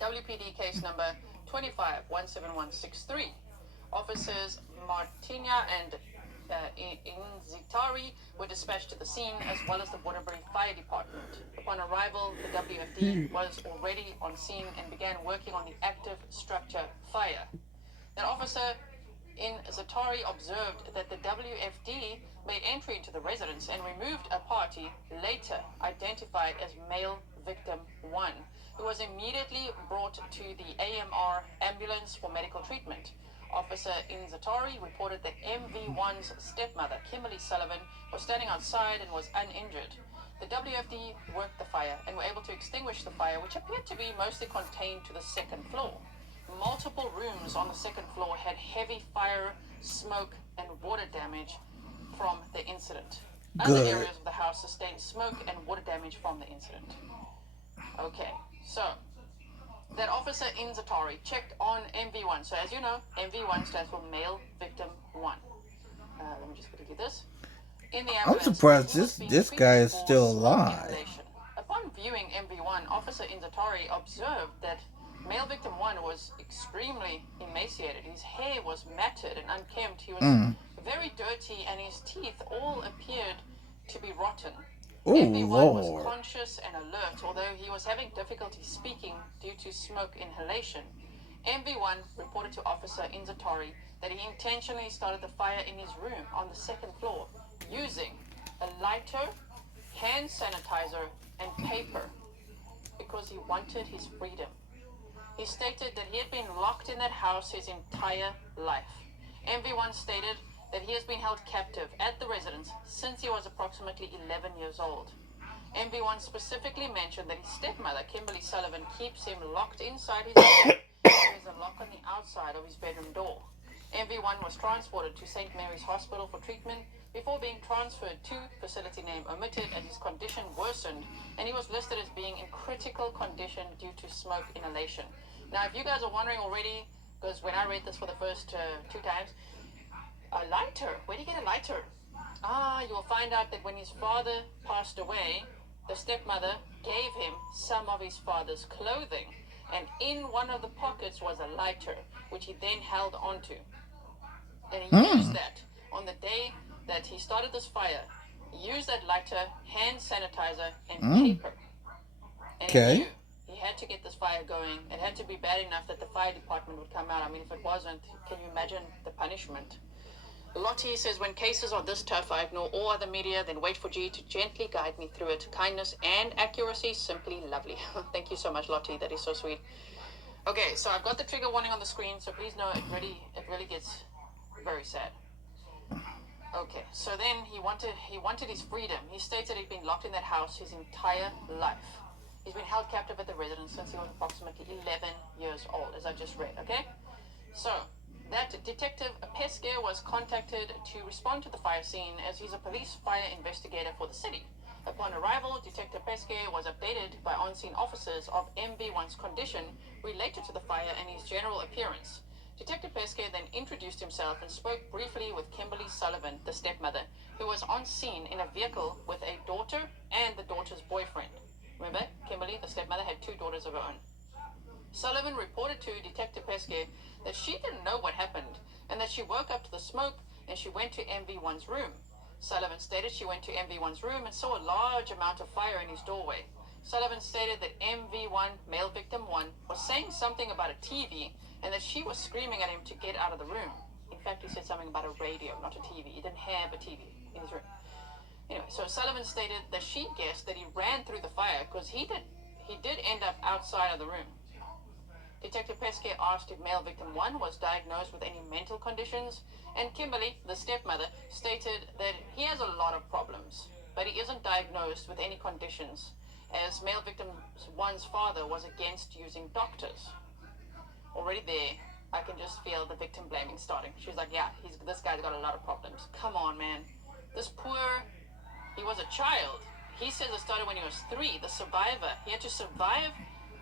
WPD case number 25-17163. Officers Martina and Inzitari were dispatched to the scene, as well as the Waterbury Fire Department. Upon arrival, the WFD was already on scene and began working on the active structure fire. That officer Inzitari observed that the WFD made entry into the residence and removed a party, later identified as male victim 1, who was immediately brought to the AMR ambulance for medical treatment. Officer Inzitari reported that MV1's stepmother, Kimberly Sullivan, was standing outside and was uninjured. The WFD worked the fire and were able to extinguish the fire, which appeared to be mostly contained to the second floor. Multiple rooms on the second floor had heavy fire, smoke, and water damage from the incident. Other areas of the house sustained smoke and water damage from the incident. Okay, so that officer Inzitari checked on MV1. So as you know, MV1 stands for male victim 1. Let me just quickly do this. In the ambulance, I'm surprised this guy is still alive. Upon viewing MV1, Officer Inzitari observed that male victim 1 was extremely emaciated. His hair was matted and unkempt. He was very dirty, and his teeth all appeared to be rotten. MV1 was conscious and alert, although he was having difficulty speaking due to smoke inhalation. MV1 reported to Officer Inzitari that he intentionally started the fire in his room on the second floor using a lighter, hand sanitizer, and paper because he wanted his freedom. He stated that he had been locked in that house his entire life. MV1 stated that he has been held captive at the residence since he was approximately 11 years old. MV1 specifically mentioned that his stepmother, Kimberly Sullivan, keeps him locked inside his bedroom. There is a lock on the outside of his bedroom door. MV1 was transported to St. Mary's Hospital for treatment before being transferred to facility name omitted as his condition worsened, and he was listed as being in critical condition due to smoke inhalation. Now, if you guys are wondering already, because when I read this for the first 2 times, a lighter, where do you get a lighter? You will find out that when his father passed away, the stepmother gave him some of his father's clothing, and in one of the pockets was a lighter, which he then held onto. And he used that on the day that he started this fire. He used that lighter, hand sanitizer, and paper. And he knew Okay. he had to get this fire going. It had to be bad enough that the fire department would come out. I mean, if it wasn't, can you imagine the punishment? Lottie says, when cases are this tough, I ignore all other media, then wait for G to gently guide me through it. Kindness and accuracy, simply lovely. Thank you so much, Lottie. That is so sweet. Okay, so I've got the trigger warning on the screen, so please know it really gets very sad. Okay, so then he wanted his freedom. He stated he'd been locked in that house his entire life. He's been held captive at the residence since he was approximately 11 years old, as I just read, okay? So, that Detective Pesce was contacted to respond to the fire scene as he's a police fire investigator for the city. Upon arrival, Detective Pesce was updated by on-scene officers of MV1's condition related to the fire and his general appearance. Detective Pesce then introduced himself and spoke briefly with Kimberly Sullivan, the stepmother, who was on scene in a vehicle with a daughter and the daughter's boyfriend. Remember, Kimberly, the stepmother, had 2 daughters of her own. Sullivan reported to Detective Pesce that she didn't know what happened and that she woke up to the smoke and she went to MV1's room. Sullivan stated she went to MV1's room and saw a large amount of fire in his doorway. Sullivan stated that MV1, male victim 1, was saying something about a TV and that she was screaming at him to get out of the room. In fact, he said something about a radio, not a TV. He didn't have a TV in his room. Anyway, so Sullivan stated that she guessed that he ran through the fire because he did end up outside of the room. Detective Pesce asked if male victim 1 was diagnosed with any mental conditions, and Kimberly, the stepmother, stated that he has a lot of problems, but he isn't diagnosed with any conditions, as male victim 1's father was against using doctors. Already there, I can just feel the victim blaming starting. She's like, yeah, this guy's got a lot of problems. Come on, man. He was a child. He says it started when he was 3, the survivor. He had to survive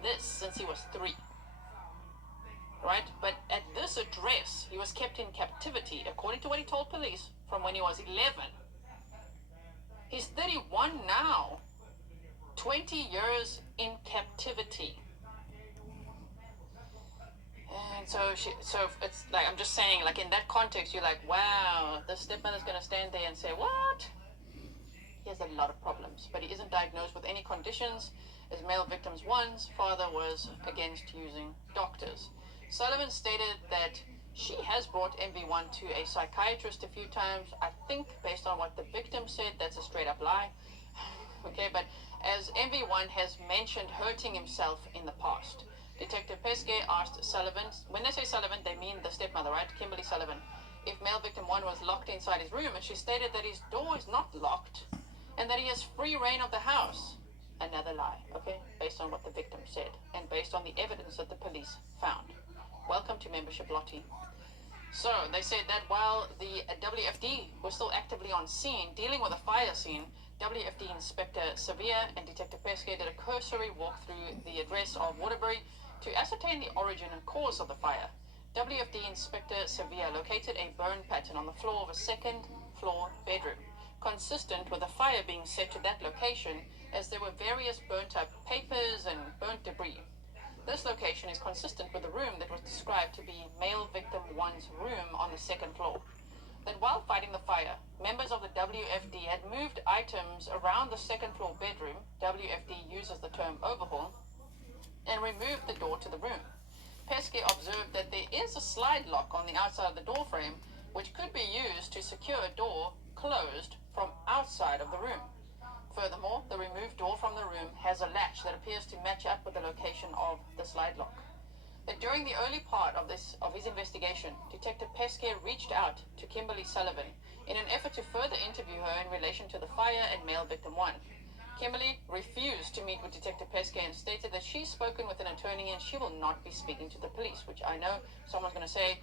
this since he was 3. Right? But at this address, he was kept in captivity, according to what he told police, from when he was 11. He's 31 now. 20 years in captivity. And so it's like, I'm just saying, like, in that context, you're like, wow, the stepmother's going to stand there and say, what? He has a lot of problems, but he isn't diagnosed with any conditions, as male victims 1's father was against using doctors. Sullivan stated that she has brought MV1 to a psychiatrist a few times. I think, based on what the victim said, that's a straight up lie. Okay, but as MV1 has mentioned hurting himself in the past, Detective Pesce asked Sullivan, when they say Sullivan, they mean the stepmother, right? Kimberly Sullivan, if male victim 1 was locked inside his room, and she stated that his door is not locked and that he has free reign of the house. Another lie, okay? Based on what the victim said and based on the evidence that the police found. Welcome to membership, Lottie. So, they said that while the WFD was still actively on scene, dealing with a fire scene, WFD Inspector Sevilla and Detective Pesce did a cursory walk through the address of Waterbury to ascertain the origin and cause of the fire. WFD Inspector Sevilla located a burn pattern on the floor of a second-floor bedroom, consistent with the fire being set to that location, as there were various burnt-up papers and burnt debris. This location is consistent with the room that was described to be male victim 1's room on the second floor. That while fighting the fire, members of the WFD had moved items around the second floor bedroom, WFD uses the term overhaul, and removed the door to the room. Pesce observed that there is a slide lock on the outside of the door frame, which could be used to secure a door closed from outside of the room. Furthermore, the removed door from the room has a latch that appears to match up with the location of the slide lock. That during the early part of his investigation, Detective Pesce reached out to Kimberly Sullivan in an effort to further interview her in relation to the fire and male victim 1. Kimberly refused to meet with Detective Pesce and stated that she's spoken with an attorney and she will not be speaking to the police, which I know someone's going to say,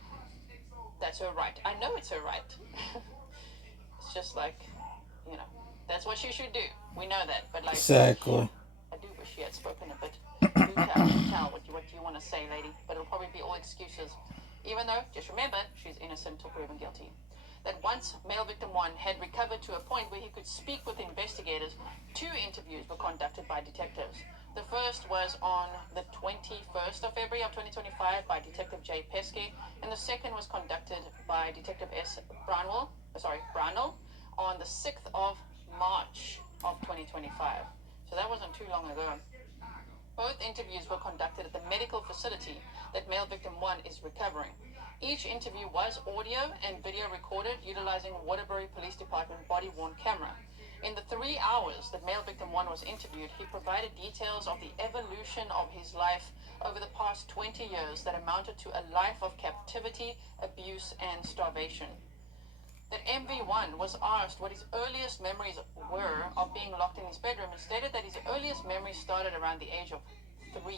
that's her right. I know it's her right. It's just like, you know, that's what she should do. We know that, but like, Exactly. I do wish she had spoken a bit. Do tell what you want to say, lady, but it'll probably be all excuses. Even though, just remember, she's innocent till proven guilty. That once male victim 1 had recovered to a point where he could speak with investigators, 2 interviews were conducted by detectives. The first was on the 21st of February of 2025 by Detective J. Pesky, and the second was conducted by Detective S. Brownell on the 6th of March of 2025. So that wasn't too long ago. Both interviews were conducted at the medical facility that male victim 1 is recovering. Each interview was audio and video recorded utilizing Waterbury Police Department body-worn camera. In the 3 hours that male victim 1 was interviewed, he provided details of the evolution of his life over the past 20 years that amounted to a life of captivity, abuse, and starvation. That MV1 was asked what his earliest memories were of being locked in his bedroom and stated that his earliest memories started around the age of 3.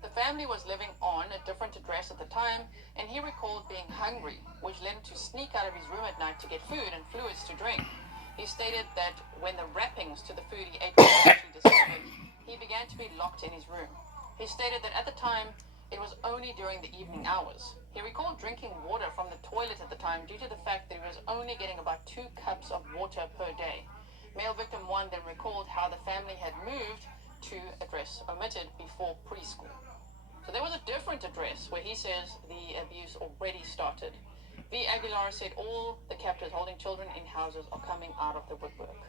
The family was living on a different address at the time, and he recalled being hungry, which led him to sneak out of his room at night to get food and fluids to drink. He stated that when the wrappings to the food he ate were eventually discovered, he began to be locked in his room. He stated that at the time, it was only during the evening hours. He recalled drinking water from the toilet at the time due to the fact that he was only getting about 2 cups of water per day. Male victim 1 then recalled how the family had moved to address omitted before preschool. So there was a different address where he says the abuse already started. V. Aguilar said all the captors holding children in houses are coming out of the woodwork.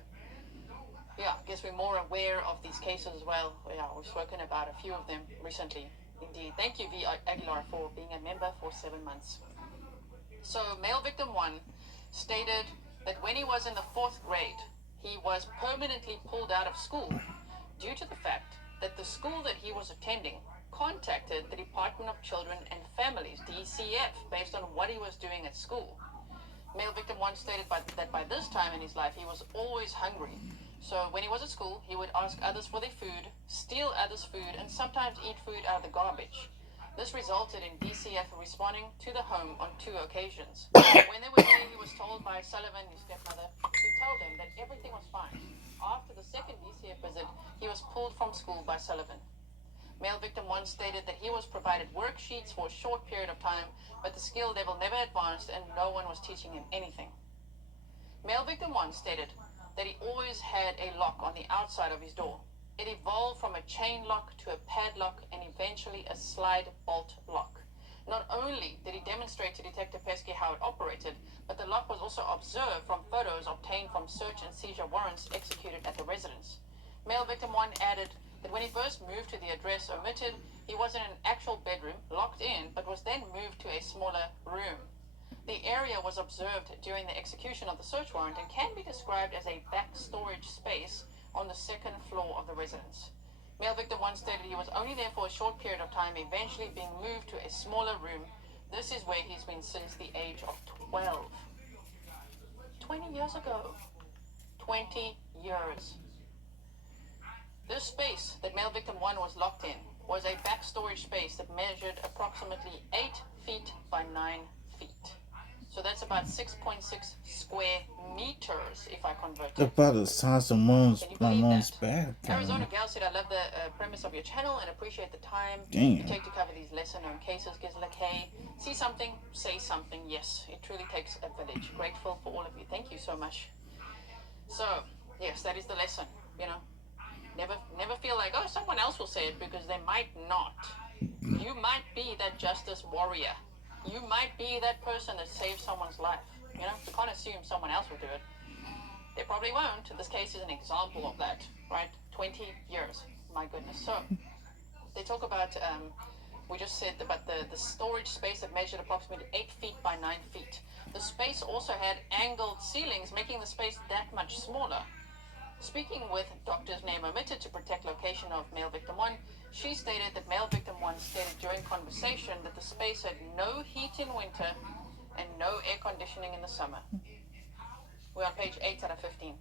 Yeah, I guess we're more aware of these cases as well. Yeah, we've spoken about a few of them recently. Indeed. Thank you, V. Aguilar, for being a member for 7 months. So, male victim 1 stated that when he was in the 4th grade, he was permanently pulled out of school due to the fact that the school that he was attending contacted the Department of Children and Families, DCF, based on what he was doing at school. Male victim 1 stated that by this time in his life, he was always hungry. So when he was at school, he would ask others for their food, steal others' food, and sometimes eat food out of the garbage. This resulted in DCF responding to the home on 2 occasions. When they were there, he was told by Sullivan, his stepmother, to tell them that everything was fine. After the second DCF visit, he was pulled from school by Sullivan. Male victim 1 stated that he was provided worksheets for a short period of time, but the skill level never advanced and no one was teaching him anything. Male victim 1 stated that he always had a lock on the outside of his door. It evolved from a chain lock to a padlock and eventually a slide bolt lock. Not only did he demonstrate to Detective Pesky how it operated, but the lock was also observed from photos obtained from search and seizure warrants executed at the residence. Male victim 1 added that when he first moved to the address omitted, he was in an actual bedroom, locked in, but was then moved to a smaller room. The area was observed during the execution of the search warrant and can be described as a back storage space on the 2nd floor of the residence. Male victim 1 stated he was only there for a short period of time, eventually being moved to a smaller room. This is where he's been since the age of 12. 20 years ago. 20 years. This space that male victim 1 was locked in was a back storage space that measured approximately 8 feet by 9 feet. So that's about 6.6 square meters if I convert it. About the size of my mom's bathroom. Arizona Gal said, I love the premise of your channel and appreciate the time Damn. you take to cover these lesser known cases. Gizlik, hey, see something, say something. Yes, it truly takes a village. Grateful for all of you. Thank you so much. So, yes, that is the lesson, you know. Never feel like, oh, someone else will say it, because they might not. You might be that justice warrior. You might be that person that saves someone's life. You know, you can't assume someone else will do it. They probably won't. This case is an example of that, right? 20 years. My goodness. So, they talk about, we just said about the storage space that measured approximately 8 feet by 9 feet. The space also had angled ceilings, making the space that much smaller. Speaking with doctor's name omitted to protect location of male victim 1, she stated that male victim 1 stated during conversation that the space had no heat in winter and no air conditioning in the summer. We're on page 8 out of 15.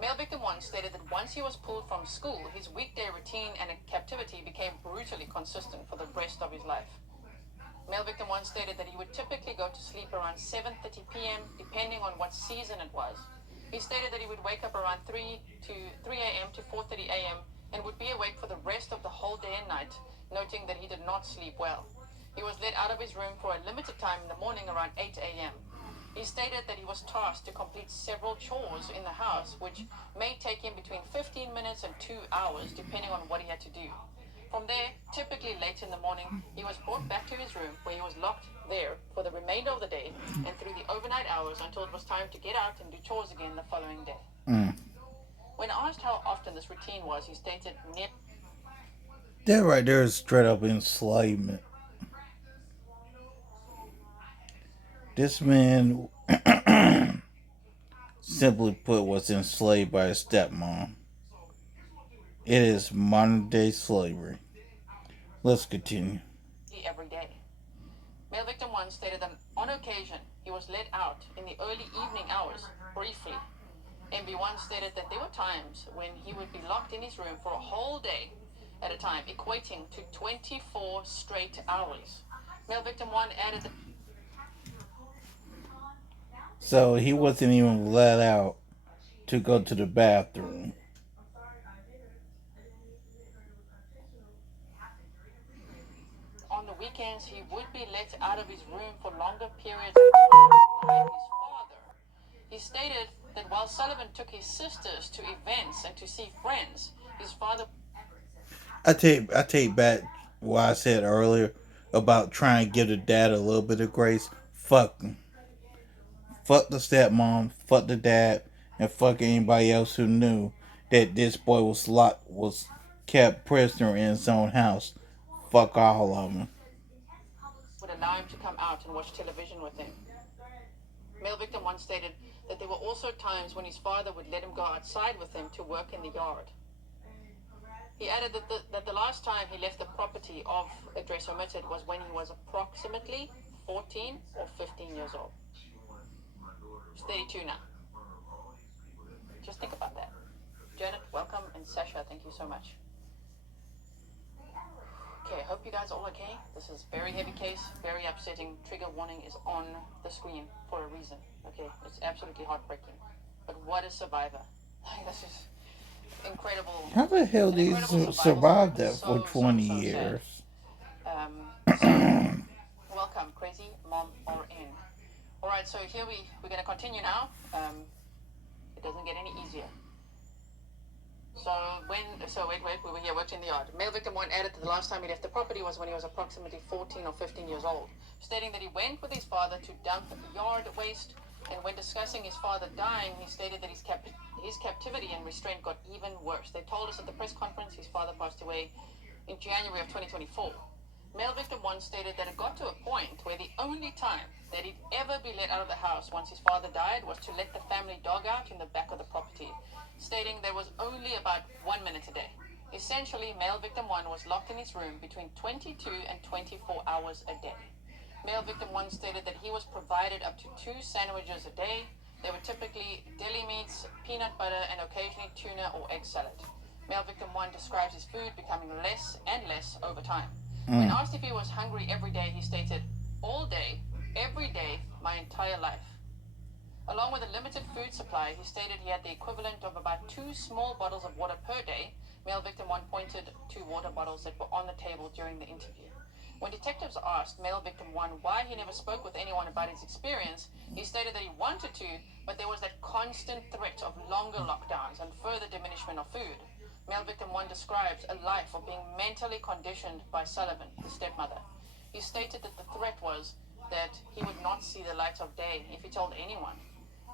Male victim 1 stated that once he was pulled from school, his weekday routine and captivity became brutally consistent for the rest of his life. Male victim 1 stated that he would typically go to sleep around 7:30 p.m. depending on what season it was. He stated that he would wake up around 3 a.m. to 4:30 a.m. and would be awake for the rest of the whole day and night, noting that he did not sleep well. He was let out of his room for a limited time in the morning around 8 a.m. He stated that he was tasked to complete several chores in the house, which may take him between 15 minutes and 2 hours, depending on what he had to do. From there, typically late in the morning, he was brought back to his room where he was locked there for the remainder of the day and through the overnight hours until it was time to get out and do chores again the following day. Mm. When asked how often this routine was, he stated That right there is straight up enslavement. This man, simply put, was enslaved by his stepmom. It is modern day slavery. Let's continue. every day. Male victim 1 stated that on occasion he was let out in the early evening hours, briefly. MB1 stated that there were times when he would be locked in his room for a whole day at a time, equating to 24 straight hours. Male victim 1 added that So he wasn't even let out to go to the bathroom. on the weekends he would be let out of his room for longer periods of time by his father. He stated that while Sullivan took his sisters to events and to see friends, his father I take back what I said earlier about trying to give the dad a little bit of grace. Fuck him. Fuck the stepmom. Fuck the dad. And fuck anybody else who knew that this boy was kept prisoner in his own house. Fuck all of them. would allow him to come out and watch television with him. Male victim 1 stated that there were also times when his father would let him go outside with him to work in the yard. He added that the last time he left the property of address omitted was when he was approximately 14 or 15 years old. He's 32 now. Just think about that. Janet, welcome, and Sasha, thank you so much. Okay, I hope you guys are all okay. This is a very heavy case, very upsetting. Trigger warning is on the screen for a reason. Okay, it's absolutely heartbreaking. But what a survivor. This is incredible. How the hell An did incredible he survival survive story. that for So, so, 20 so sad. years? So, welcome, Crazy Mom RN. Alright, so here we're going to continue now. It doesn't get any easier. Wait, we were here working in the yard. Male victim 1 added that the last time he left the property was when he was approximately 14 or 15 years old, stating that he went with his father to dump yard waste, and when discussing his father dying, he stated that his captivity and restraint got even worse. They told us at the press conference his father passed away in January of 2024. Male victim 1 stated that it got to a point where the only time that he'd ever be let out of the house once his father died was to let the family dog out in the back of the property, stating there was only about 1 minute a day. Essentially, male victim 1 was locked in his room between 22 and 24 hours a day. Male victim 1 stated that he was provided up to 2 sandwiches a day. They were typically deli meats, peanut butter, and occasionally tuna or egg salad. Male victim 1 describes his food becoming less and less over time. When asked if he was hungry every day, he stated, all day, every day, my entire life. Along with a limited food supply, he stated he had the equivalent of about 2 small bottles of water per day. Male victim 1 pointed to water bottles that were on the table during the interview. When detectives asked male victim 1 why he never spoke with anyone about his experience, he stated that he wanted to, but there was that constant threat of longer lockdowns and further diminishment of food. Male victim 1 describes a life of being mentally conditioned by Sullivan, his stepmother. He stated that the threat was that he would not see the light of day if he told anyone.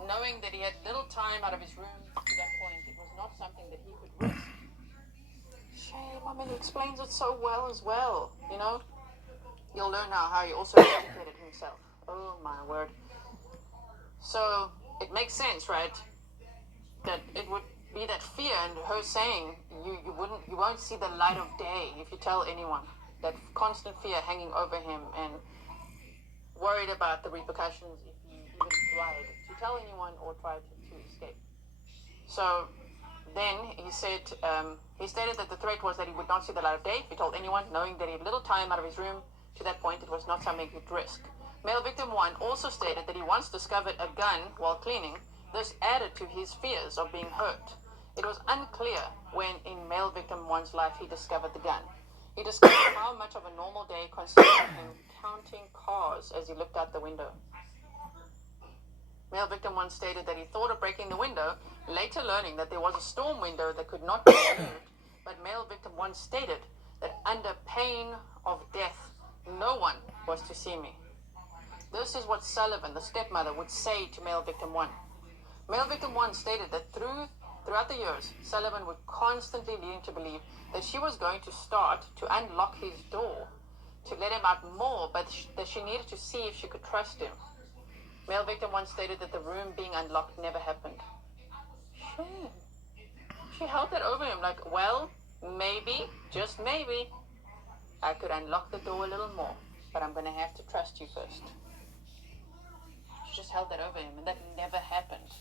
Knowing that he had little time out of his room to that point, it was not something that he could risk. Shame, I mean, he explains it so well as well, you know? You'll learn now how he also educated himself. Oh my word. So, it makes sense, right? That it would be that fear and her saying you won't see the light of day if you tell anyone. That constant fear hanging over him and worried about the repercussions if he even tried to tell anyone or tried to escape. So then he stated that the threat was that he would not see the light of day if he told anyone, knowing that he had little time out of his room. To that point, it was not something he'd risk. Male victim 1 also stated that he once discovered a gun while cleaning. This added to his fears of being hurt. It was unclear when in male victim 1's life he discovered the gun. He discovered how much of a normal day consisted of him counting cars as he looked out the window. Male victim 1 stated that he thought of breaking the window, later learning that there was a storm window that could not be removed, but male victim 1 stated that under pain of death, no one was to see me. This is what Sullivan, the stepmother, would say to male victim 1. Male victim 1 stated that throughout the years, Sullivan would constantly lead him to believe that she was going to start to unlock his door to let him out more, but that she needed to see if she could trust him. Male victim 1 stated that the room being unlocked never happened. Shame. She held that over him like, well, maybe, just maybe, I could unlock the door a little more, but I'm going to have to trust you first. She just held that over him, and that never happened.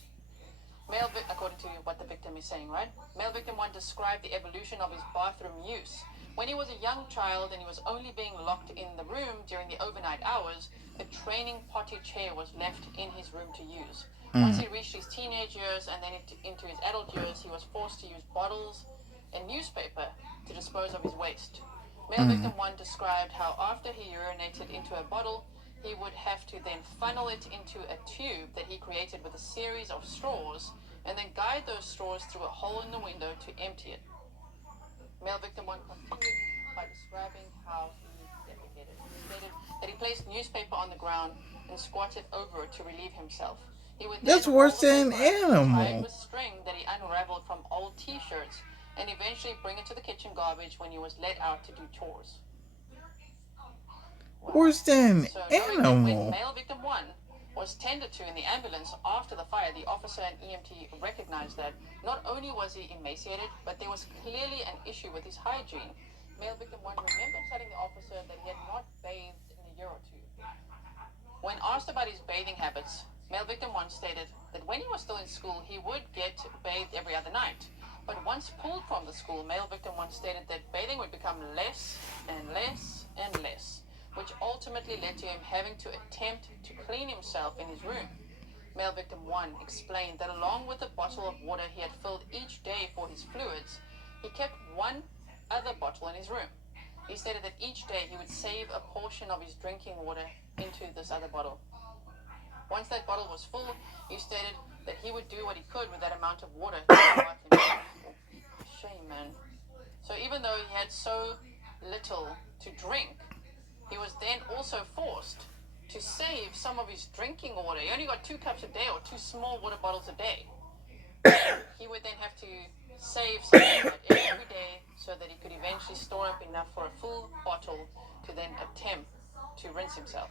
According to what the victim is saying, right? Male victim 1 described the evolution of his bathroom use. When he was a young child and he was only being locked in the room during the overnight hours, a training potty chair was left in his room to use. Once he reached his teenage years and then into his adult years, he was forced to use bottles and newspaper to dispose of his waste. Male victim 1 described how after he urinated into a bottle, he would have to then funnel it into a tube that he created with a series of straws and then guide those straws through a hole in the window to empty it. Male victim 1 continued by describing how he defecated. He stated that he placed newspaper on the ground and squatted over it to relieve himself. He would then That's roll worse the than paper up, tie it animal. with string that he unraveled from old t-shirts, and eventually bring it to the kitchen garbage when he was let out to do chores. Wow. Worse than So knowing that when animal. male victim 1 was tended to in the ambulance after the fire, the officer and EMT recognized that not only was he emaciated, but there was clearly an issue with his hygiene. Male victim 1 remembered telling the officer that he had not bathed in a year or two. When asked about his bathing habits, male victim 1 stated that when he was still in school, he would get bathed every other night. But once pulled from the school, male victim 1 stated that bathing would become less and less and less, which ultimately led to him having to attempt to clean himself in his room. Male victim 1 explained that along with the bottle of water he had filled each day for his fluids, he kept one other bottle in his room. He stated that each day he would save a portion of his drinking water into this other bottle. Once that bottle was full, he stated that he would do what he could with that amount of water to bath himself. Shame, man. So even though he had so little to drink, he was then also forced to save some of his drinking water. He only got 2 cups a day or 2 small water bottles a day. He would then have to save something like every day so that he could eventually store up enough for a full bottle to then attempt to rinse himself.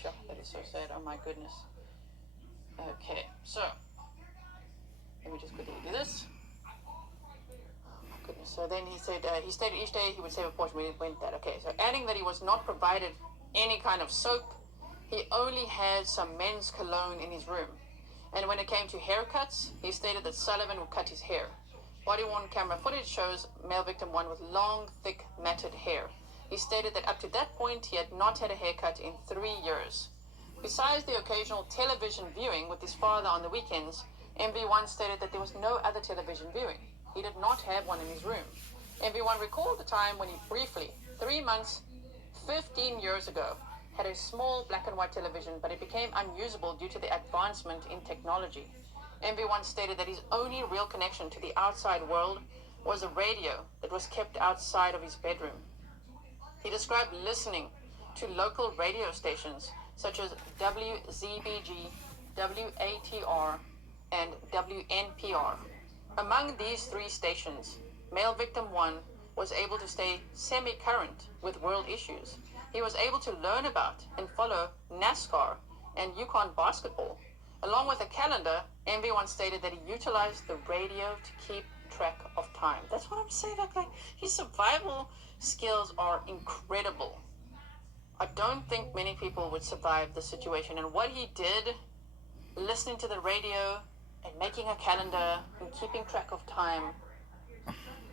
Sure, that is so sad. Oh my goodness. Okay, so let me just quickly do this. Goodness. So then he said, he stated each day he would save a portion. We went that. Okay, so adding that he was not provided any kind of soap, he only had some men's cologne in his room. And when it came to haircuts, he stated that Sullivan would cut his hair. Body-worn camera footage shows male victim 1 with long, thick, matted hair. He stated that up to that point, he had not had a haircut in 3 years. Besides the occasional television viewing with his father on the weekends, MV1 stated that there was no other television viewing. He did not have one in his room. MV1 recalled the time when he briefly, 3 months, 15 years ago, had a small black and white television, but it became unusable due to the advancement in technology. MV1 stated that his only real connection to the outside world was a radio that was kept outside of his bedroom. He described listening to local radio stations such as WZBG, WATR, and WNPR. Among these 3 stations, male victim 1 was able to stay semi-current with world issues. He was able to learn about and follow NASCAR and Yukon basketball. Along with a calendar, MV1 stated that he utilized the radio to keep track of time. That's what I'm saying. Like his survival skills are incredible. I don't think many people would survive the situation. And what he did, listening to the radio and making a calendar and keeping track of time,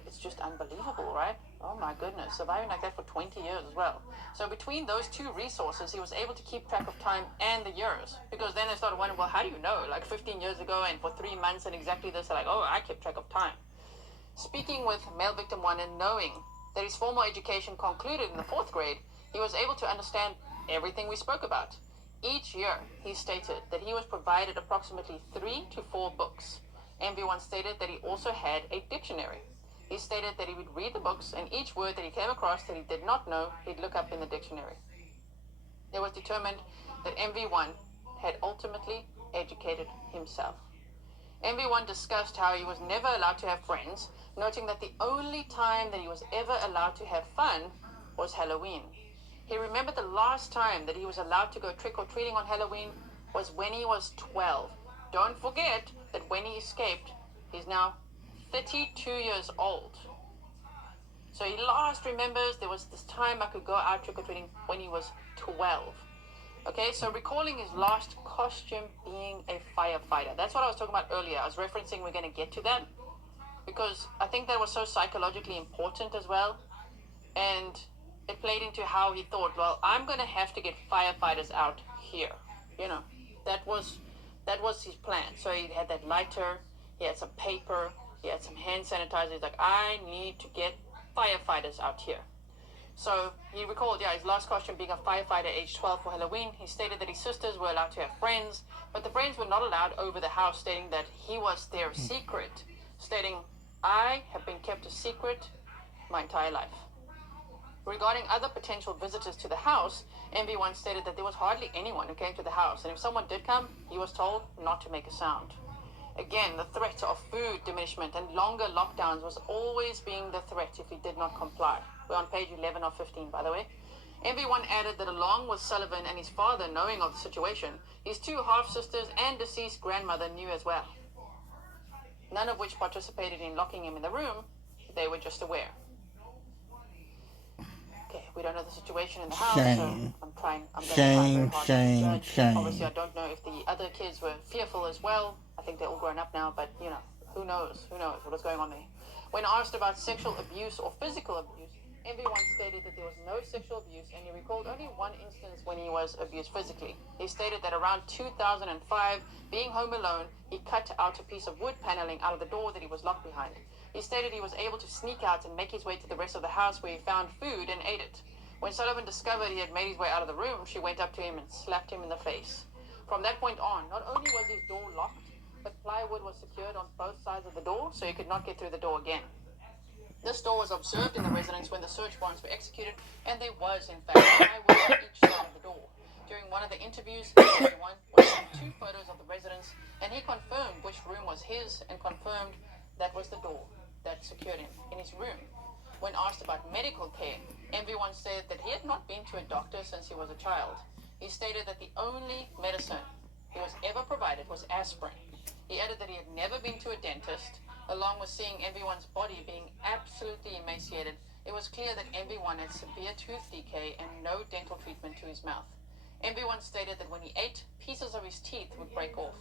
it's just unbelievable, right? Oh my goodness, surviving like that for 20 years as well. So between those 2 resources, he was able to keep track of time and the years. Because then they started wondering, well, how do you know? Like 15 years ago and for 3 months and exactly this, they're like, oh, I kept track of time. Speaking with male victim 1 and knowing that his formal education concluded in the 4th grade, he was able to understand everything we spoke about. Each year, he stated that he was provided approximately 3 to 4 books. MV1 stated that he also had a dictionary. He stated that he would read the books, and each word that he came across that he did not know, he'd look up in the dictionary. It was determined that MV1 had ultimately educated himself. MV1 discussed how he was never allowed to have friends, noting that the only time that he was ever allowed to have fun was Halloween. He remembered the last time that he was allowed to go trick-or-treating on Halloween was when he was 12. Don't forget that when he escaped, he's now 32 years old. So he last remembers there was this time I could go out trick-or-treating when he was 12. Okay, so recalling his last costume being a firefighter. That's what I was talking about earlier. I was referencing we're going to get to that because I think that was so psychologically important as well. And it played into how he thought, well, I'm going to have to get firefighters out here. You know, that was his plan. So he had that lighter, he had some paper, he had some hand sanitizer. He's like, I need to get firefighters out here. So he recalled, his last costume being a firefighter aged 12 for Halloween. He stated that his sisters were allowed to have friends, but the friends were not allowed over the house, stating that he was their secret, stating, I have been kept a secret my entire life. Regarding other potential visitors to the house, MV1 stated that there was hardly anyone who came to the house, and if someone did come, he was told not to make a sound. Again, the threat of food diminishment and longer lockdowns was always being the threat if he did not comply. We're on page 11 of 15, by the way. MV1 added that along with Sullivan and his father knowing of the situation, his 2 half-sisters and deceased grandmother knew as well. None of which participated in locking him in the room. They were just aware. Okay, we don't know the situation in the house, Shame. so I'm going to try Shame, very hard shame, to judge. shame. Obviously, I don't know if the other kids were fearful as well. I think they're all grown up now, but, who knows? Who knows what was going on there? When asked about sexual abuse or physical abuse, MV1 stated that there was no sexual abuse, and he recalled only one instance when he was abused physically. He stated that around 2005, being home alone, he cut out a piece of wood paneling out of the door that he was locked behind. He stated he was able to sneak out and make his way to the rest of the house where he found food and ate it. When Sullivan discovered he had made his way out of the room, she went up to him and slapped him in the face. From that point on, not only was his door locked, but plywood was secured on both sides of the door so he could not get through the door again. This door was observed in the residence when the search warrants were executed, and there was, in fact, plywood on each side of the door. During one of the interviews, everyone was shown 2 photos of the residence, and he confirmed which room was his and confirmed that was the door that secured him in his room. When asked about medical care, MV1 said that he had not been to a doctor since he was a child. He stated that the only medicine he was ever provided was aspirin. He added that he had never been to a dentist. Along with seeing MV1's body being absolutely emaciated, it was clear that MV1 had severe tooth decay and no dental treatment to his mouth. MV1 stated that when he ate, pieces of his teeth would break off.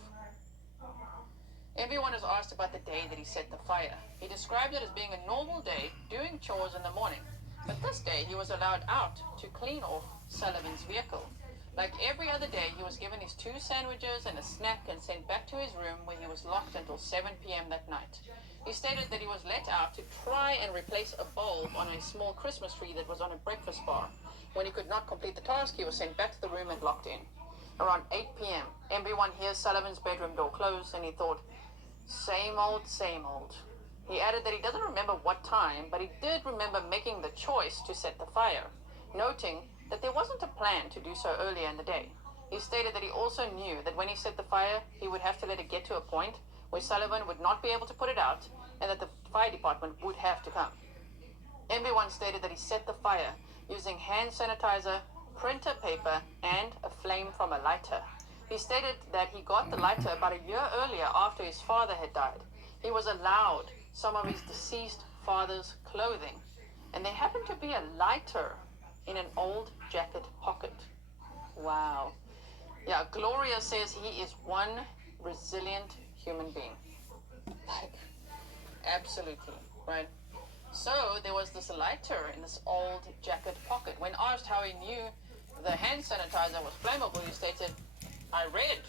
MV1 was asked about the day that he set the fire. He described it as being a normal day, doing chores in the morning. But this day, he was allowed out to clean off Sullivan's vehicle. Like every other day, he was given his 2 sandwiches and a snack and sent back to his room where he was locked until 7 p.m. that night. He stated that he was let out to try and replace a bulb on a small Christmas tree that was on a breakfast bar. When he could not complete the task, he was sent back to the room and locked in. Around 8 p.m., MV1 hears Sullivan's bedroom door close, and he thought, same old, same old. He added that he doesn't remember what time, but he did remember making the choice to set the fire, noting that there wasn't a plan to do so earlier in the day. He stated that he also knew that when he set the fire, he would have to let it get to a point where Sullivan would not be able to put it out, and that the fire department would have to come. MV1 stated that he set the fire using hand sanitizer, printer paper, and a flame from a lighter. He stated that he got the lighter about a year earlier after his father had died. He was allowed some of his deceased father's clothing, and there happened to be a lighter in an old jacket pocket. Wow. Yeah, Gloria says he is one resilient human being. Like, absolutely, right? So there was this lighter in this old jacket pocket. When asked how he knew the hand sanitizer was flammable, he stated, I read.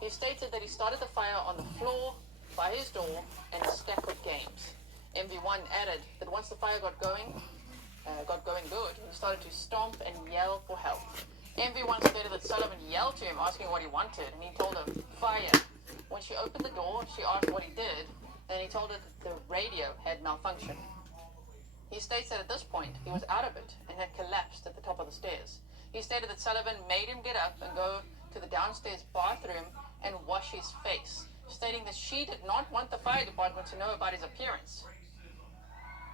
He stated that he started the fire on the floor by his door and a stack of games. MV1 added that once the fire got going good, he started to stomp and yell for help. MV1 stated that Sullivan yelled to him asking what he wanted, and he told her, fire. When she opened the door, she asked what he did, and he told her that the radio had malfunctioned. He states that at this point, he was out of it and had collapsed at the top of the stairs. He stated that Sullivan made him get up and go to the downstairs bathroom and wash his face, stating that she did not want the fire department to know about his appearance.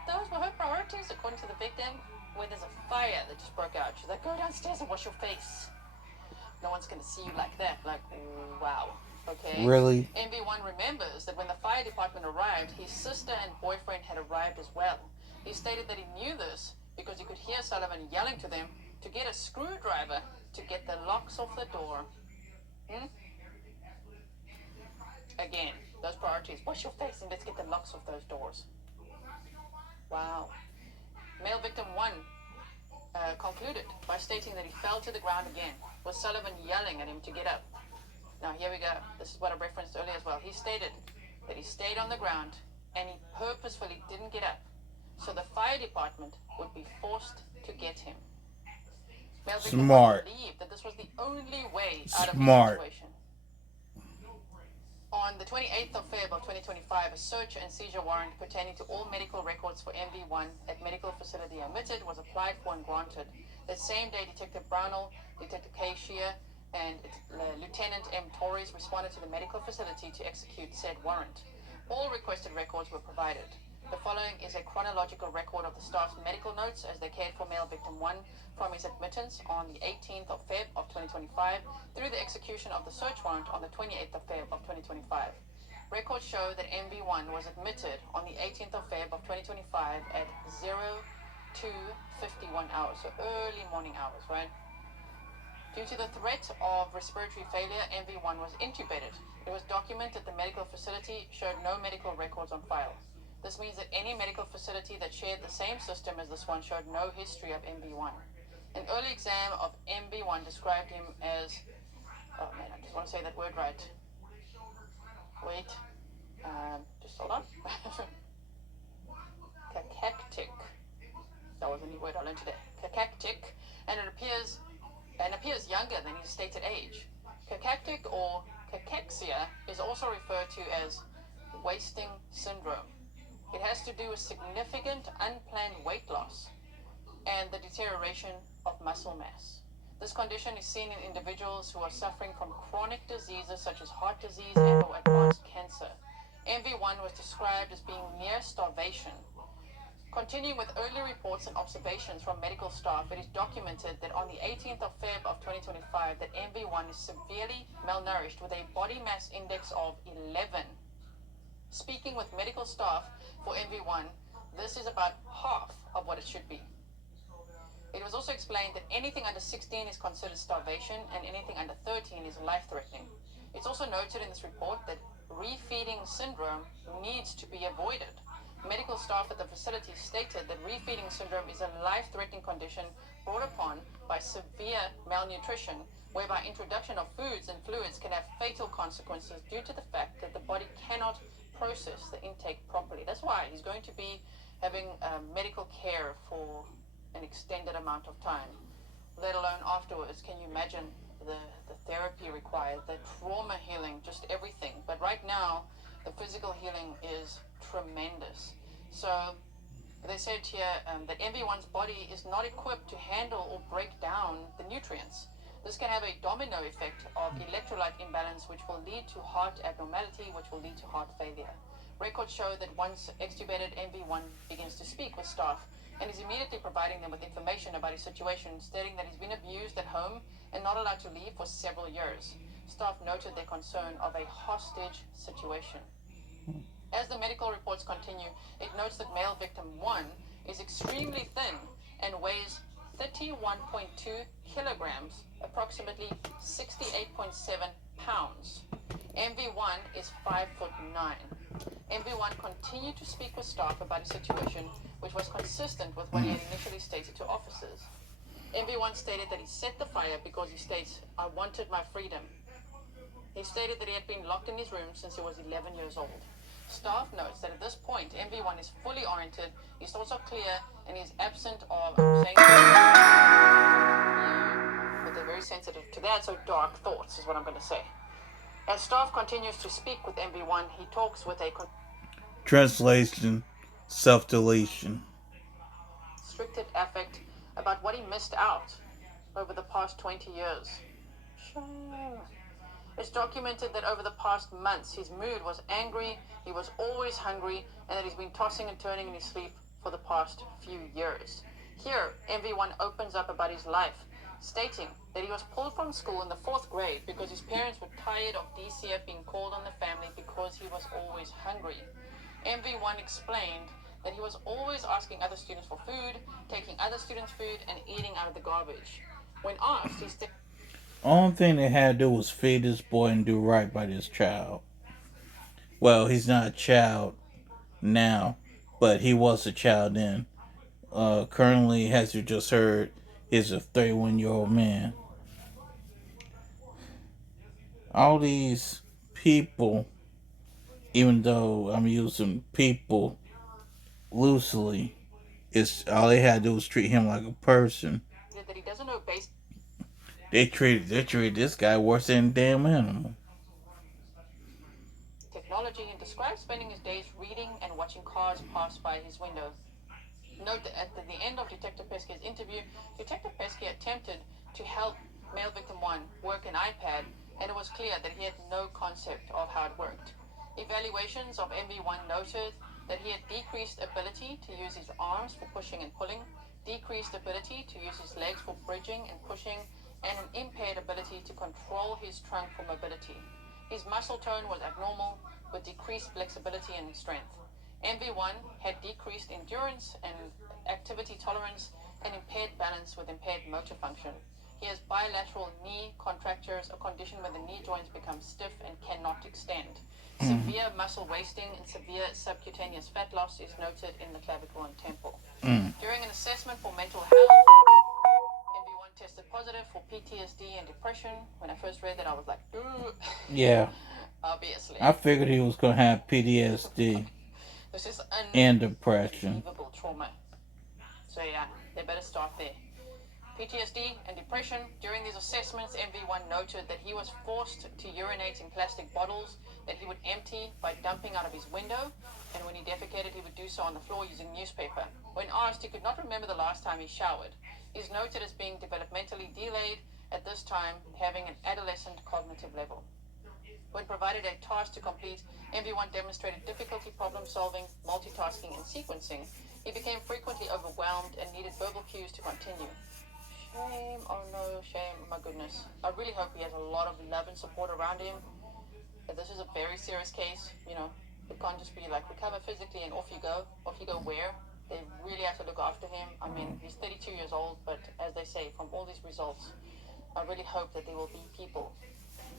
Those were her priorities, according to the victim. When there's a fire that just broke out, she's like, go downstairs and wash your face. No one's going to see you like that. Like, wow. Okay? Really? MB1 remembers that when the fire department arrived, his sister and boyfriend had arrived as well. He stated that he knew this because he could hear Sullivan yelling to them to get a screwdriver to get the locks off the door. Again, those priorities. Wash your face and let's get the locks off those doors. Wow. Male victim 1 concluded by stating that he fell to the ground again, with Sullivan yelling at him to get up. Now here we go. This is what I referenced earlier as well. He stated that he stayed on the ground and he purposefully didn't get up, so the fire department would be forced to get him. Male victim 1 believed that this was the only way out of the situation. On the 28th of Feb of 2025, a search and seizure warrant pertaining to all medical records for MV1 at medical facility omitted was applied for and granted. That same day, Detective Brownell, Detective K. Shear, and Lieutenant M. Torres responded to the medical facility to execute said warrant. All requested records were provided. The following is a chronological record of the staff's medical notes as they cared for male victim 1 from his admittance on the 18th of Feb of 2025 through the execution of the search warrant on the 28th of Feb of 2025. Records show that MV1 was admitted on the 18th of Feb of 2025 at 02:51 hours, so early morning hours, right? Due to the threat of respiratory failure, MV1 was intubated. It was documented that the medical facility showed no medical records on file. This means that any medical facility that shared the same system as this one showed no history of MB1. An early exam of MB1 described him as, oh man, I just want to say that word right. Wait, just hold on. Cacactic. That was a new word I learned today. Cacactic, and it appears younger than his stated age. Cacactic or cachexia is also referred to as wasting syndrome. It has to do with significant unplanned weight loss and the deterioration of muscle mass. This condition is seen in individuals who are suffering from chronic diseases such as heart disease and or advanced cancer. MV1 was described as being near starvation. Continuing with early reports and observations from medical staff, it is documented that on the 18th of Feb of 2025 that MV1 is severely malnourished with a body mass index of 11. Speaking with medical staff for MV1, this is about half of what it should be. It was also explained that anything under 16 is considered starvation and anything under 13 is life-threatening. It's also noted in this report that refeeding syndrome needs to be avoided. Medical staff at the facility stated that refeeding syndrome is a life-threatening condition brought upon by severe malnutrition, whereby introduction of foods and fluids can have fatal consequences due to the fact that the body cannot process the intake properly. That's why he's going to be having medical care for an extended amount of time, let alone afterwards. Can you imagine the therapy required, the trauma healing, just everything. But right now, the physical healing is tremendous. So they said here that MV1's body is not equipped to handle or break down the nutrients. This can have a domino effect of electrolyte imbalance, which will lead to heart abnormality, which will lead to heart failure. Records show that once extubated, MV1 begins to speak with staff and is immediately providing them with information about his situation, stating that he's been abused at home and not allowed to leave for several years. Staff noted their concern of a hostage situation. As the medical reports continue, it notes that male victim 1 is extremely thin and weighs 31.2 kilograms, approximately 68.7 pounds. MV1 is 5'9". MV1 continued to speak with staff about his situation, which was consistent with what he had initially stated to officers. MV1 stated that he set the fire because he states, "I wanted my freedom." He stated that he had been locked in his room since he was 11 years old. Staff notes that at this point, MV1 is fully oriented, his thoughts are clear, and he is absent of, I'm saying, with a very very sensitive to that, so dark thoughts is what I'm going to say. As staff continues to speak with MV1, he talks with a Translation: self deletion. constricted affect about what he missed out over the past 20 years. Shame. It's documented that over the past months, his mood was angry, he was always hungry, and that he's been tossing and turning in his sleep for the past few years. Here, MV1 opens up about his life, stating that he was pulled from school in the 4th grade because his parents were tired of DCF being called on the family because he was always hungry. MV1 explained that he was always asking other students for food, taking other students' food, and eating out of the garbage. When asked, he stated Only thing they had to do was feed this boy and do right by this child. Well, he's not a child now, but he was a child then. Currently, as you just heard, is a 31-year-old man. All these people, even though I'm using people loosely, it's all they had to do was treat him like a person. that he doesn't know basic They treated this guy worse than a damn animal. technology and describes spending his days reading and watching cars pass by his window. Note that at the end of Detective Peske's interview, Detective Peske attempted to help male victim 1 work an iPad, and it was clear that he had no concept of how it worked. Evaluations of MV1 noted that he had decreased ability to use his arms for pushing and pulling, decreased ability to use his legs for bridging and pushing, and an impaired ability to control his trunk for mobility. His muscle tone was abnormal, with decreased flexibility and strength. MV1 had decreased endurance and activity tolerance and impaired balance with impaired motor function. He has bilateral knee contractures, a condition where the knee joints become stiff and cannot extend. Severe muscle wasting and severe subcutaneous fat loss is noted in the clavicle and temple. During an assessment for mental health, MV1 tested positive for PTSD and depression. When I first read that, I was like, ooh. Yeah, Obviously. I figured he was gonna have PTSD This is and depression. unbelievable trauma. So yeah, they better start there. PTSD and depression. During these assessments, MV1 noted that he was forced to urinate in plastic bottles that he would empty by dumping out of his window, and when he defecated, he would do so on the floor using newspaper. When asked, he could not remember the last time he showered. He's noted as being developmentally delayed, at this time having an adolescent cognitive level. When provided a task to complete, MV1 demonstrated difficulty problem solving, multitasking, and sequencing. He became frequently overwhelmed and needed verbal cues to continue. Shame, oh no, shame, oh my goodness. I really hope he has a lot of love and support around him. But this is a very serious case, you know. It can't just be like recover physically and off you go. Off you go where? They really have to look after him. I mean, he's 32 years old, but as they say, from all these results, I really hope that there will be people,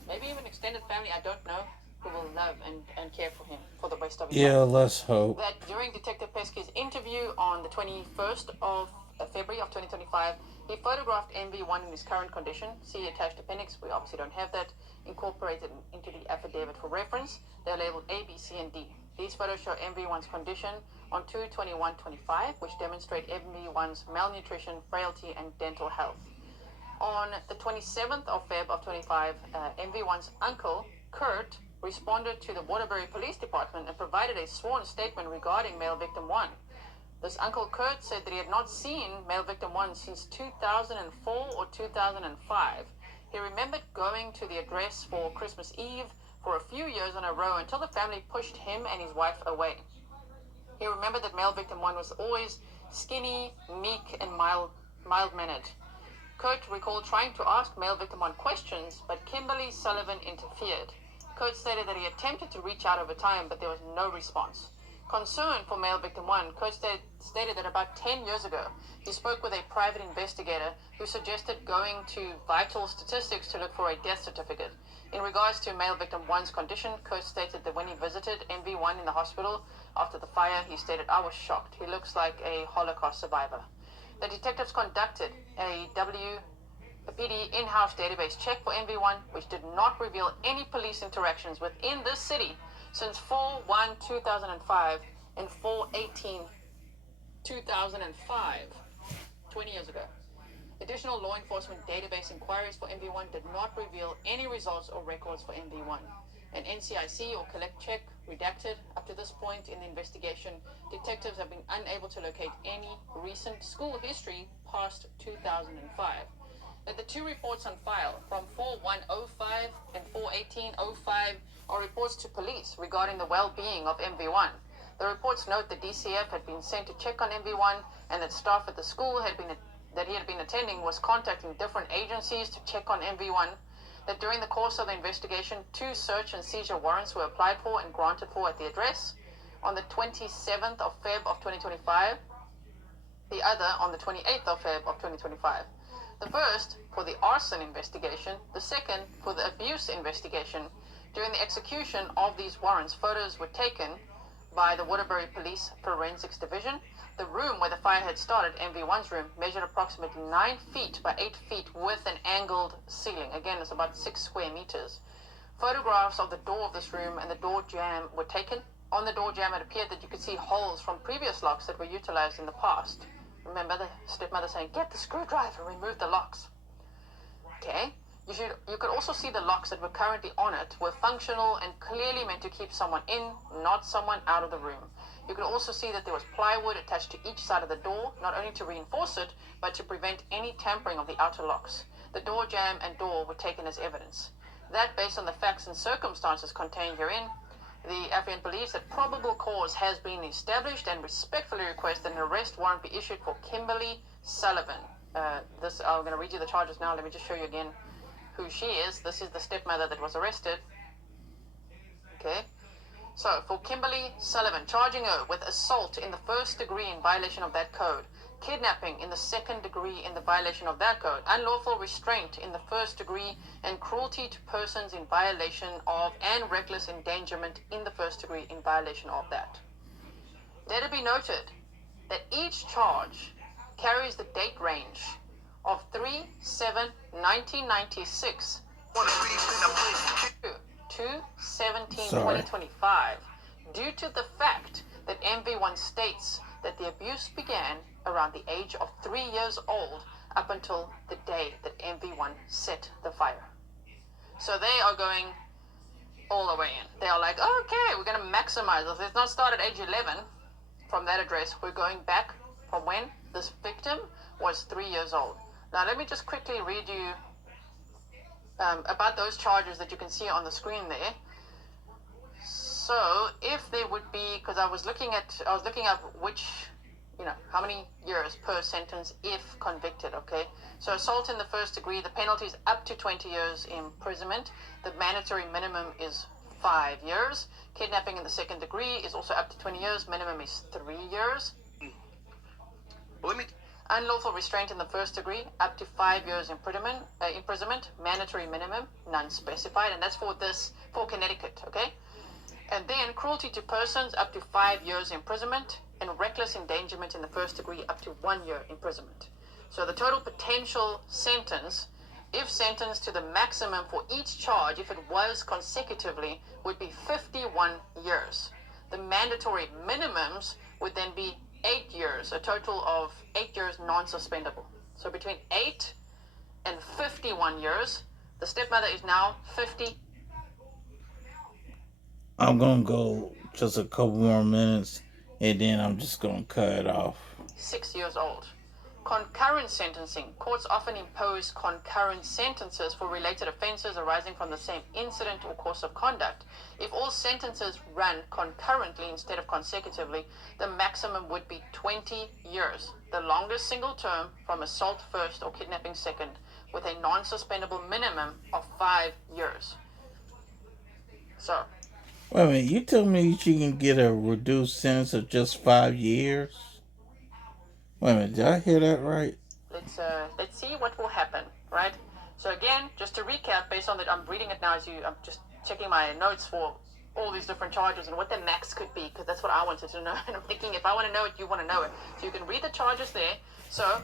maybe even extended family, I don't know, who will love and care for him for the rest of his life. Yeah, let's hope. That during Detective Peske's interview on the 21st of February of 2025, he photographed MV1 in his current condition. See attached appendix. We obviously don't have that incorporated into the affidavit for reference. They're labeled A, B, C, and D. These photos show MV1's condition on 2/21/25, which demonstrate MV1's malnutrition, frailty, and dental health. On the 27th of Feb of 25, MV1's uncle, Kurt, responded to the Waterbury Police Department and provided a sworn statement regarding male victim 1. This uncle Kurt said that he had not seen male victim 1 since 2004 or 2005. He remembered going to the address for Christmas Eve for a few years in a row until the family pushed him and his wife away. He remembered that male victim 1 was always skinny, meek, and mild-mannered. Kurt recalled trying to ask male victim 1 questions, but Kimberly Sullivan interfered. Kurt stated that he attempted to reach out over time, but there was no response. Concerned for male victim 1, Kurt stated that about 10 years ago, he spoke with a private investigator who suggested going to vital statistics to look for a death certificate. In regards to male victim 1's condition, Kurt stated that when he visited MV1 in the hospital after the fire, he stated, "I was shocked. He looks like a Holocaust survivor." The detectives conducted a WPD in-house database check for MV1, which did not reveal any police interactions within this city since 4/1/2005 and 4/18/2005, 20 years ago. Additional law enforcement database inquiries for MV1 did not reveal any results or records for MV1. An NCIC or collect check redacted. Up to this point in the investigation, detectives have been unable to locate any recent school history past 2005. That the two reports on file from 4105 and 41805 are reports to police regarding the well-being of MV1. The reports note that DCF had been sent to check on MV1 and that staff at the school that he had been attending was contacting different agencies to check on MV1. That during the course of the investigation, 2 search and seizure warrants were applied for and granted for at the address. On the 27th of Feb of 2025, the other on the 28th of Feb of 2025. The first for the arson investigation, the second for the abuse investigation. During the execution of these warrants, photos were taken by the Waterbury Police Forensics Division. The room where the fire had started, MV1's room, measured approximately 9 feet by 8 feet with an angled ceiling. Again, it's about 6 square meters. Photographs of the door of this room and the door jamb were taken. On the door jamb, it appeared that you could see holes from previous locks that were utilized in the past. Remember the stepmother saying, "Get the screwdriver, remove the locks." Okay. You could also see the locks that were currently on it were functional and clearly meant to keep someone in, not someone out of the room. You could also see that there was plywood attached to each side of the door, not only to reinforce it, but to prevent any tampering of the outer locks. The door jamb and door were taken as evidence. That, based on the facts and circumstances contained herein, the affiant believes that probable cause has been established and respectfully requests that an arrest warrant be issued for Kimberly Sullivan. I'm going to read you the charges now. Let me just show you again who she is. This is the stepmother that was arrested. Okay. So, for Kimberly Sullivan, charging her with assault in the first degree in violation of that code, kidnapping in the second degree in the violation of that code, unlawful restraint in the first degree, and cruelty to persons in violation of, and reckless endangerment in the first degree in violation of that. Let it be noted that each charge carries the date range of 3/7/1996 to 2/17/2025 due to the fact that MV1 states that the abuse began around the age of 3 years old up until the day that MV1 set the fire. So they are going all the way in. They are like, okay, we're going to maximize this. Let's not start at age 11 from that address. We're going back from when this victim was 3 years old. Now, let me just quickly read you about those charges that you can see on the screen there. So, if there would be, because I was looking up which, how many years per sentence if convicted, okay? So, assault in the first degree, the penalty is up to 20 years imprisonment. The mandatory minimum is 5 years. Kidnapping in the second degree is also up to 20 years. Minimum is 3 years. Unlawful restraint in the first degree, up to 5 years imprisonment, mandatory minimum, none specified, and that's for Connecticut, okay? And then cruelty to persons, up to 5 years imprisonment, and reckless endangerment in the first degree, up to 1 year imprisonment. So the total potential sentence, if sentenced to the maximum for each charge, if it was consecutively, would be 51 years. The mandatory minimums would then be 8 years, a total of 8 years non-suspendable. So between 8 and 51 years, the stepmother is now 50. I'm gonna go just a couple more minutes and then I'm just gonna cut it off. 6 years old. Concurrent sentencing. Courts often impose concurrent sentences for related offenses arising from the same incident or course of conduct. If all sentences run concurrently instead of consecutively, the maximum would be 20 years, the longest single term from assault first or kidnapping second, with a non-suspendable minimum of 5 years. So, Wait a minute, you told me she can get a reduced sentence of just 5 years? Wait a minute, did I hear that right? let's see what will happen, right? So again, just to recap, based on that, I'm reading it now I'm just checking my notes for all these different charges and what the max could be, because that's what I wanted to know. And I'm thinking, if I want to know it, you want to know it. So you can read the charges there. So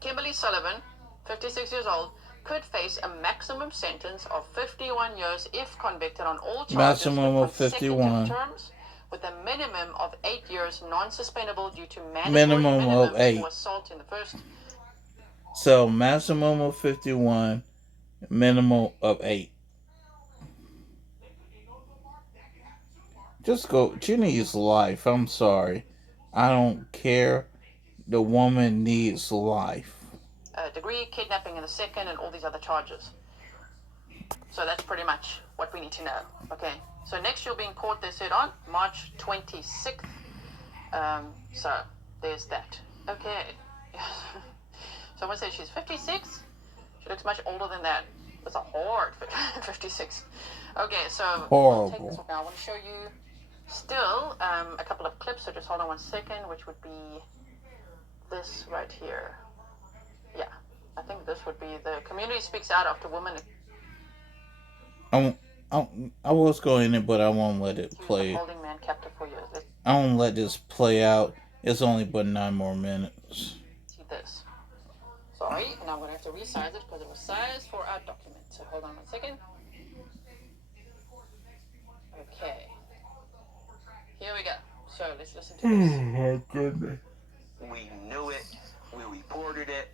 Kimberly Sullivan, 56 years old, could face a maximum sentence of 51 years if convicted on all charges Maximum with of consecutive 51. terms, with a minimum of 8 years non-suspendable due to mandatory Minimum of minimums 8. for assault in the first. So maximum of 51, minimum of 8. Just go. She needs life. I'm sorry. I don't care. The woman needs life. Degree, kidnapping in the second, and all these other charges. So that's pretty much what we need to know. Okay. So next you'll be in court, they said, on March 26th. So there's that. Okay. Someone said she's 56. She looks much older than that. That's a hard 56. Okay, so we'll take this Horrible. one now. I want to show you still a couple of clips. So just hold on 1 second, which would be this right here. Yeah, I think this would be the community speaks out after women I, I was going in, but I won't let it accused of play. holding man captive for years. Let's I won't let this play out. It's only but 9 more minutes. see this. Sorry, and I'm going to have to resize it because it was sized for our document. So hold on 1 second. Okay. Here we go. So let's listen to this. My goodness. We knew it. We reported it.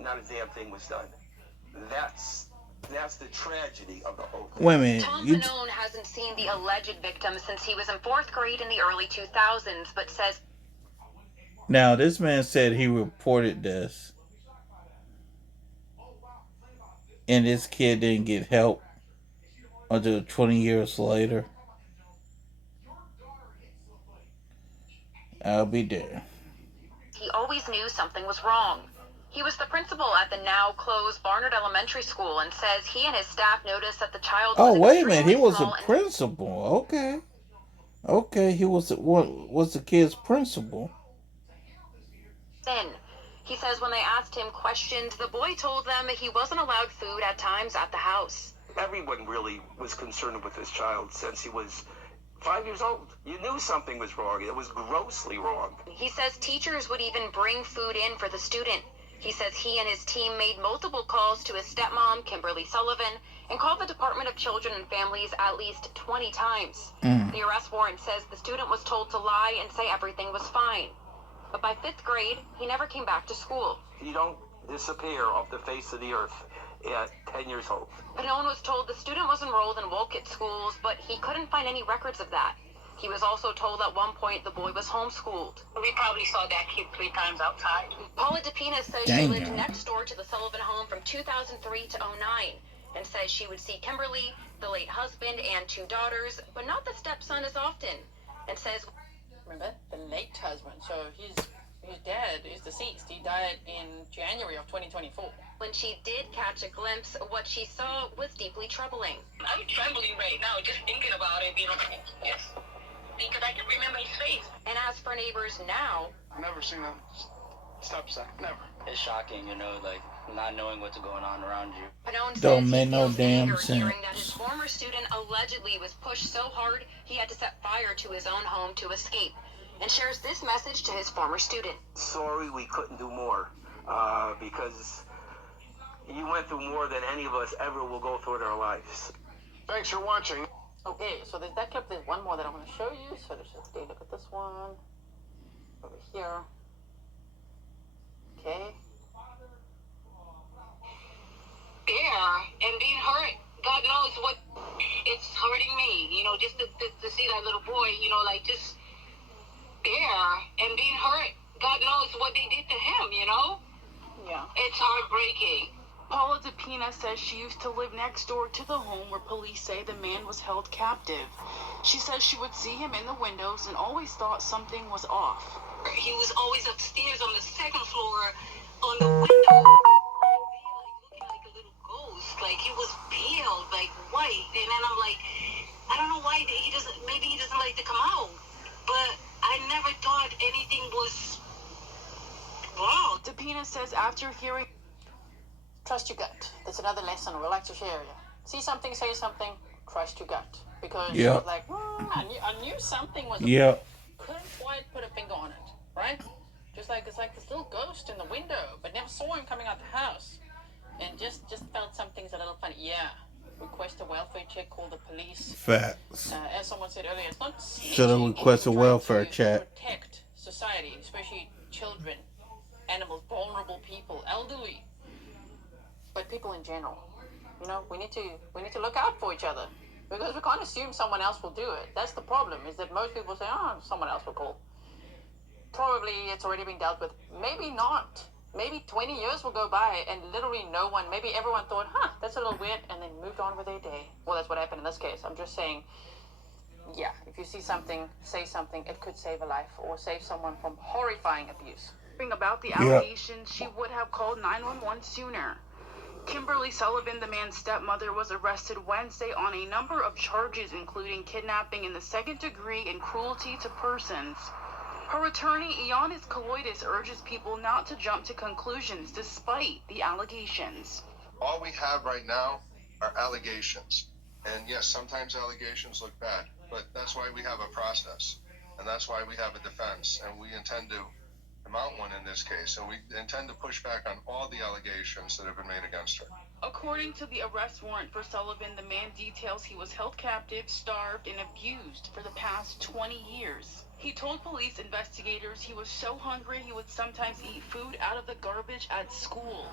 Not a damn thing was done. That's the tragedy of the whole thing. Wait a minute. Tom Pannone hasn't seen the alleged victim since he was in 4th grade in the early 2000s, but says Now, this man said he reported this, and this kid didn't get help until 20 years later. I'll be there. he always knew something was wrong. He was the principal at the now closed Barnard Elementary School and says he and his staff noticed that the child Oh, was wait a minute. He extremely was a small and principal. Okay. Okay, he was what was the kid's principal. thin. He says when they asked him questions, the boy told them he wasn't allowed food at times at the house. Everyone really was concerned with this child since he was 5 years old. You knew something was wrong. It was grossly wrong. He says teachers would even bring food in for the student. He says he and his team made multiple calls to his stepmom, Kimberly Sullivan, and called the Department of Children and Families at least 20 times. The arrest warrant says the student was told to lie and say everything was fine. But by 5th grade, he never came back to school. You don't disappear off the face of the earth at 10 years old. Pannone was told the student was enrolled in Wolcott schools, but he couldn't find any records of that. He was also told at one point the boy was homeschooled. We probably saw that kid 3 times outside. Paula DePina says she lived next door to the Sullivan home from 2003 to 09 and says she would see Kimberly, the late husband, and 2 daughters, but not the stepson as often, and says Remember, the late husband. So his dad is deceased. He died in January of 2024. when she did catch a glimpse, what she saw was deeply troubling. I'm trembling right now just thinking about it, Yes. Because I can remember his face. And as for neighbors now, I've never seen a stepson. Never. It's shocking, like not knowing what's going on around you. Pannone Don't says make he no feels damn anger hearing that sense. his former student allegedly was pushed so hard he had to set fire to his own home to escape, and shares this message to his former student. Sorry we couldn't do more because you went through more than any of us ever will go through in our lives. Thanks for watching. Okay, so there's that clip. There's one more that I want to show you. So let's just take a look at this one. Over here. Okay. There, and being hurt. God knows what it's hurting me, just to see that little boy, just there and being hurt. God knows what they did to him, Yeah. It's heartbreaking. Paula DePina says she used to live next door to the home where police say the man was held captive. She says she would see him in the windows and always thought something was off. He was always upstairs on the 2nd floor on the window. Looking like a little ghost. Like he was pale, like white. And then I'm like, I don't know why maybe he doesn't like to come out. But I never thought anything was wrong. DePina says after hearing Trust your gut. That's another lesson we like to share. Yeah. See something, say something, trust your gut. Because Yeah. you're like, I knew something was Yeah. couldn't quite put a finger on it, right? Just like it's like this little ghost in the window, but never saw him coming out the house. And just felt something's a little funny. Yeah. Request a welfare check, call the police. Facts. As someone said earlier, it's not Should have snitching, requested it's welfare trying to check. protect society, especially children, animals, vulnerable people, elderly. but people in general. You know, we need to look out for each other because we can't assume someone else will do it. That's the problem, is that most people say, oh, someone else will call. Probably it's already been dealt with. Maybe not. Maybe 20 years will go by and literally no one, maybe everyone thought, that's a little weird, and then moved on with their day. Well, that's what happened in this case. I'm just saying, yeah, if you see something, say something. It could save a life or save someone from horrifying abuse. About the Yeah. allegations, she would have called 911 sooner. Kimberly Sullivan, the man's stepmother, was arrested Wednesday on a number of charges, including kidnapping in the second degree and cruelty to persons. Her attorney, Ioannis Kaloidis, urges people not to jump to conclusions despite the allegations. All we have right now are allegations. And yes, sometimes allegations look bad, but that's why we have a process. And that's why we have a defense. And we intend to mount one in this case. And we intend to push back on all the allegations that have been made against her. According to the arrest warrant for Sullivan, the man details he was held captive, starved, and abused for the past 20 years. He told police investigators he was so hungry he would sometimes eat food out of the garbage at school.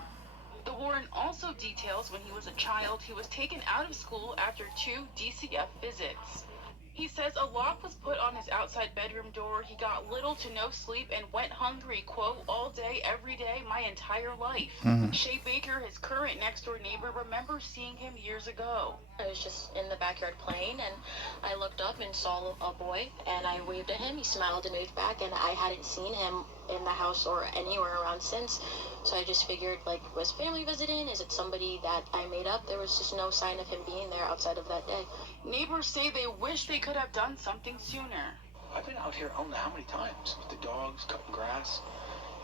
The warrant also details when he was a child, he was taken out of school after 2 DCF visits. He says a lock was put on his outside bedroom door. He got little to no sleep and went hungry, quote, all day, every day, my entire life. Shay Baker, his current next-door neighbor, remembers seeing him years ago. I was just in the backyard playing, and I looked up and saw a boy, and I waved at him. He smiled and waved back, and I hadn't seen him in the house or anywhere around since. So I just figured, like, was family visiting? Is it somebody that I made up? There was just no sign of him being there outside of that day. Neighbors say they wish they could have done something sooner. I've been out here, I don't know how many times, with the dogs, cutting grass.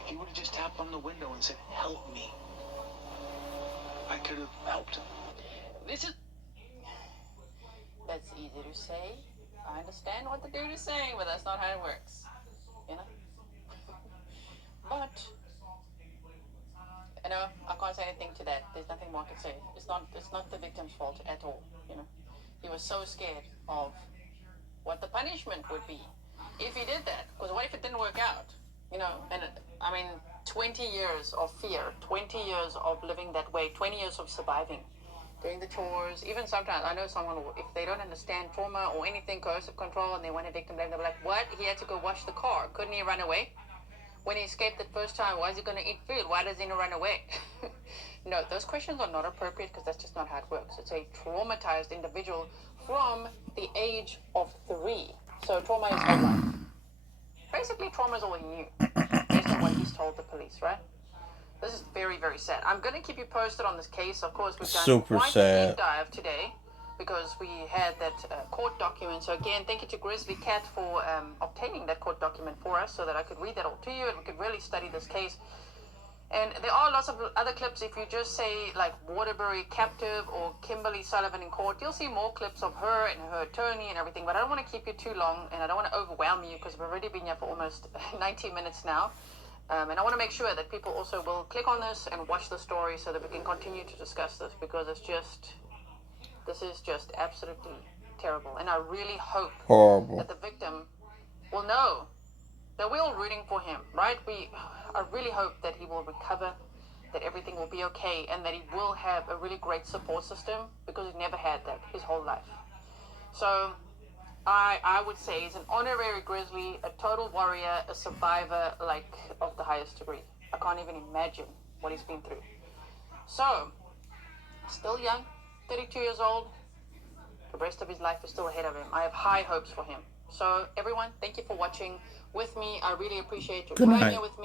If he would have just tapped on the window and said, help me, I could have helped him. That's easy to say. I understand what the dude is saying, but that's not how it works. You know? But, you know, I can't say anything to that. There's nothing more I can say. It's not the victim's fault at all, you know. He was so scared of what the punishment would be if he did that. Because what if it didn't work out? You know, and I mean, 20 years of fear, 20 years of living that way, 20 years of surviving, doing the chores. Even sometimes, I know someone, if they don't understand trauma or anything, coercive control, and they want a victim blame, they'll be like, what? He had to go wash the car. Couldn't he run away? When he escaped the first time, why is he going to eat food? Why does he not run away? No, those questions are not appropriate because that's just not how it works. It's a traumatized individual from the age of 3. So trauma is whole life. Basically, trauma is all he knew, based on what he's told the police, right? This is very, very sad. I'm going to keep you posted on this case. Of course, we've done quite a deep dive today because we had that court document. So again, thank you to Grizzly Cat for obtaining that court document for us so that I could read that all to you and we could really study this case. And there are lots of other clips. If you just say like Waterbury captive or Kimberly Sullivan in court, you'll see more clips of her and her attorney and everything. But I don't want to keep you too long and I don't want to overwhelm you because we've already been here for almost 90 minutes now. And I want to make sure that people also will click on this and watch the story so that we can continue to discuss this because this is just absolutely terrible. And I really hope that the victim will know that we're all rooting for him, right? I really hope that he will recover, that everything will be okay, and that he will have a really great support system because he never had that his whole life. So I would say he's an honorary grizzly, a total warrior, a survivor, like, of the highest degree. I can't even imagine what he's been through. So, still young, 32 years old. The rest of his life is still ahead of him. I have high hopes for him. So, everyone, thank you for watching with me. I really appreciate your time here with me.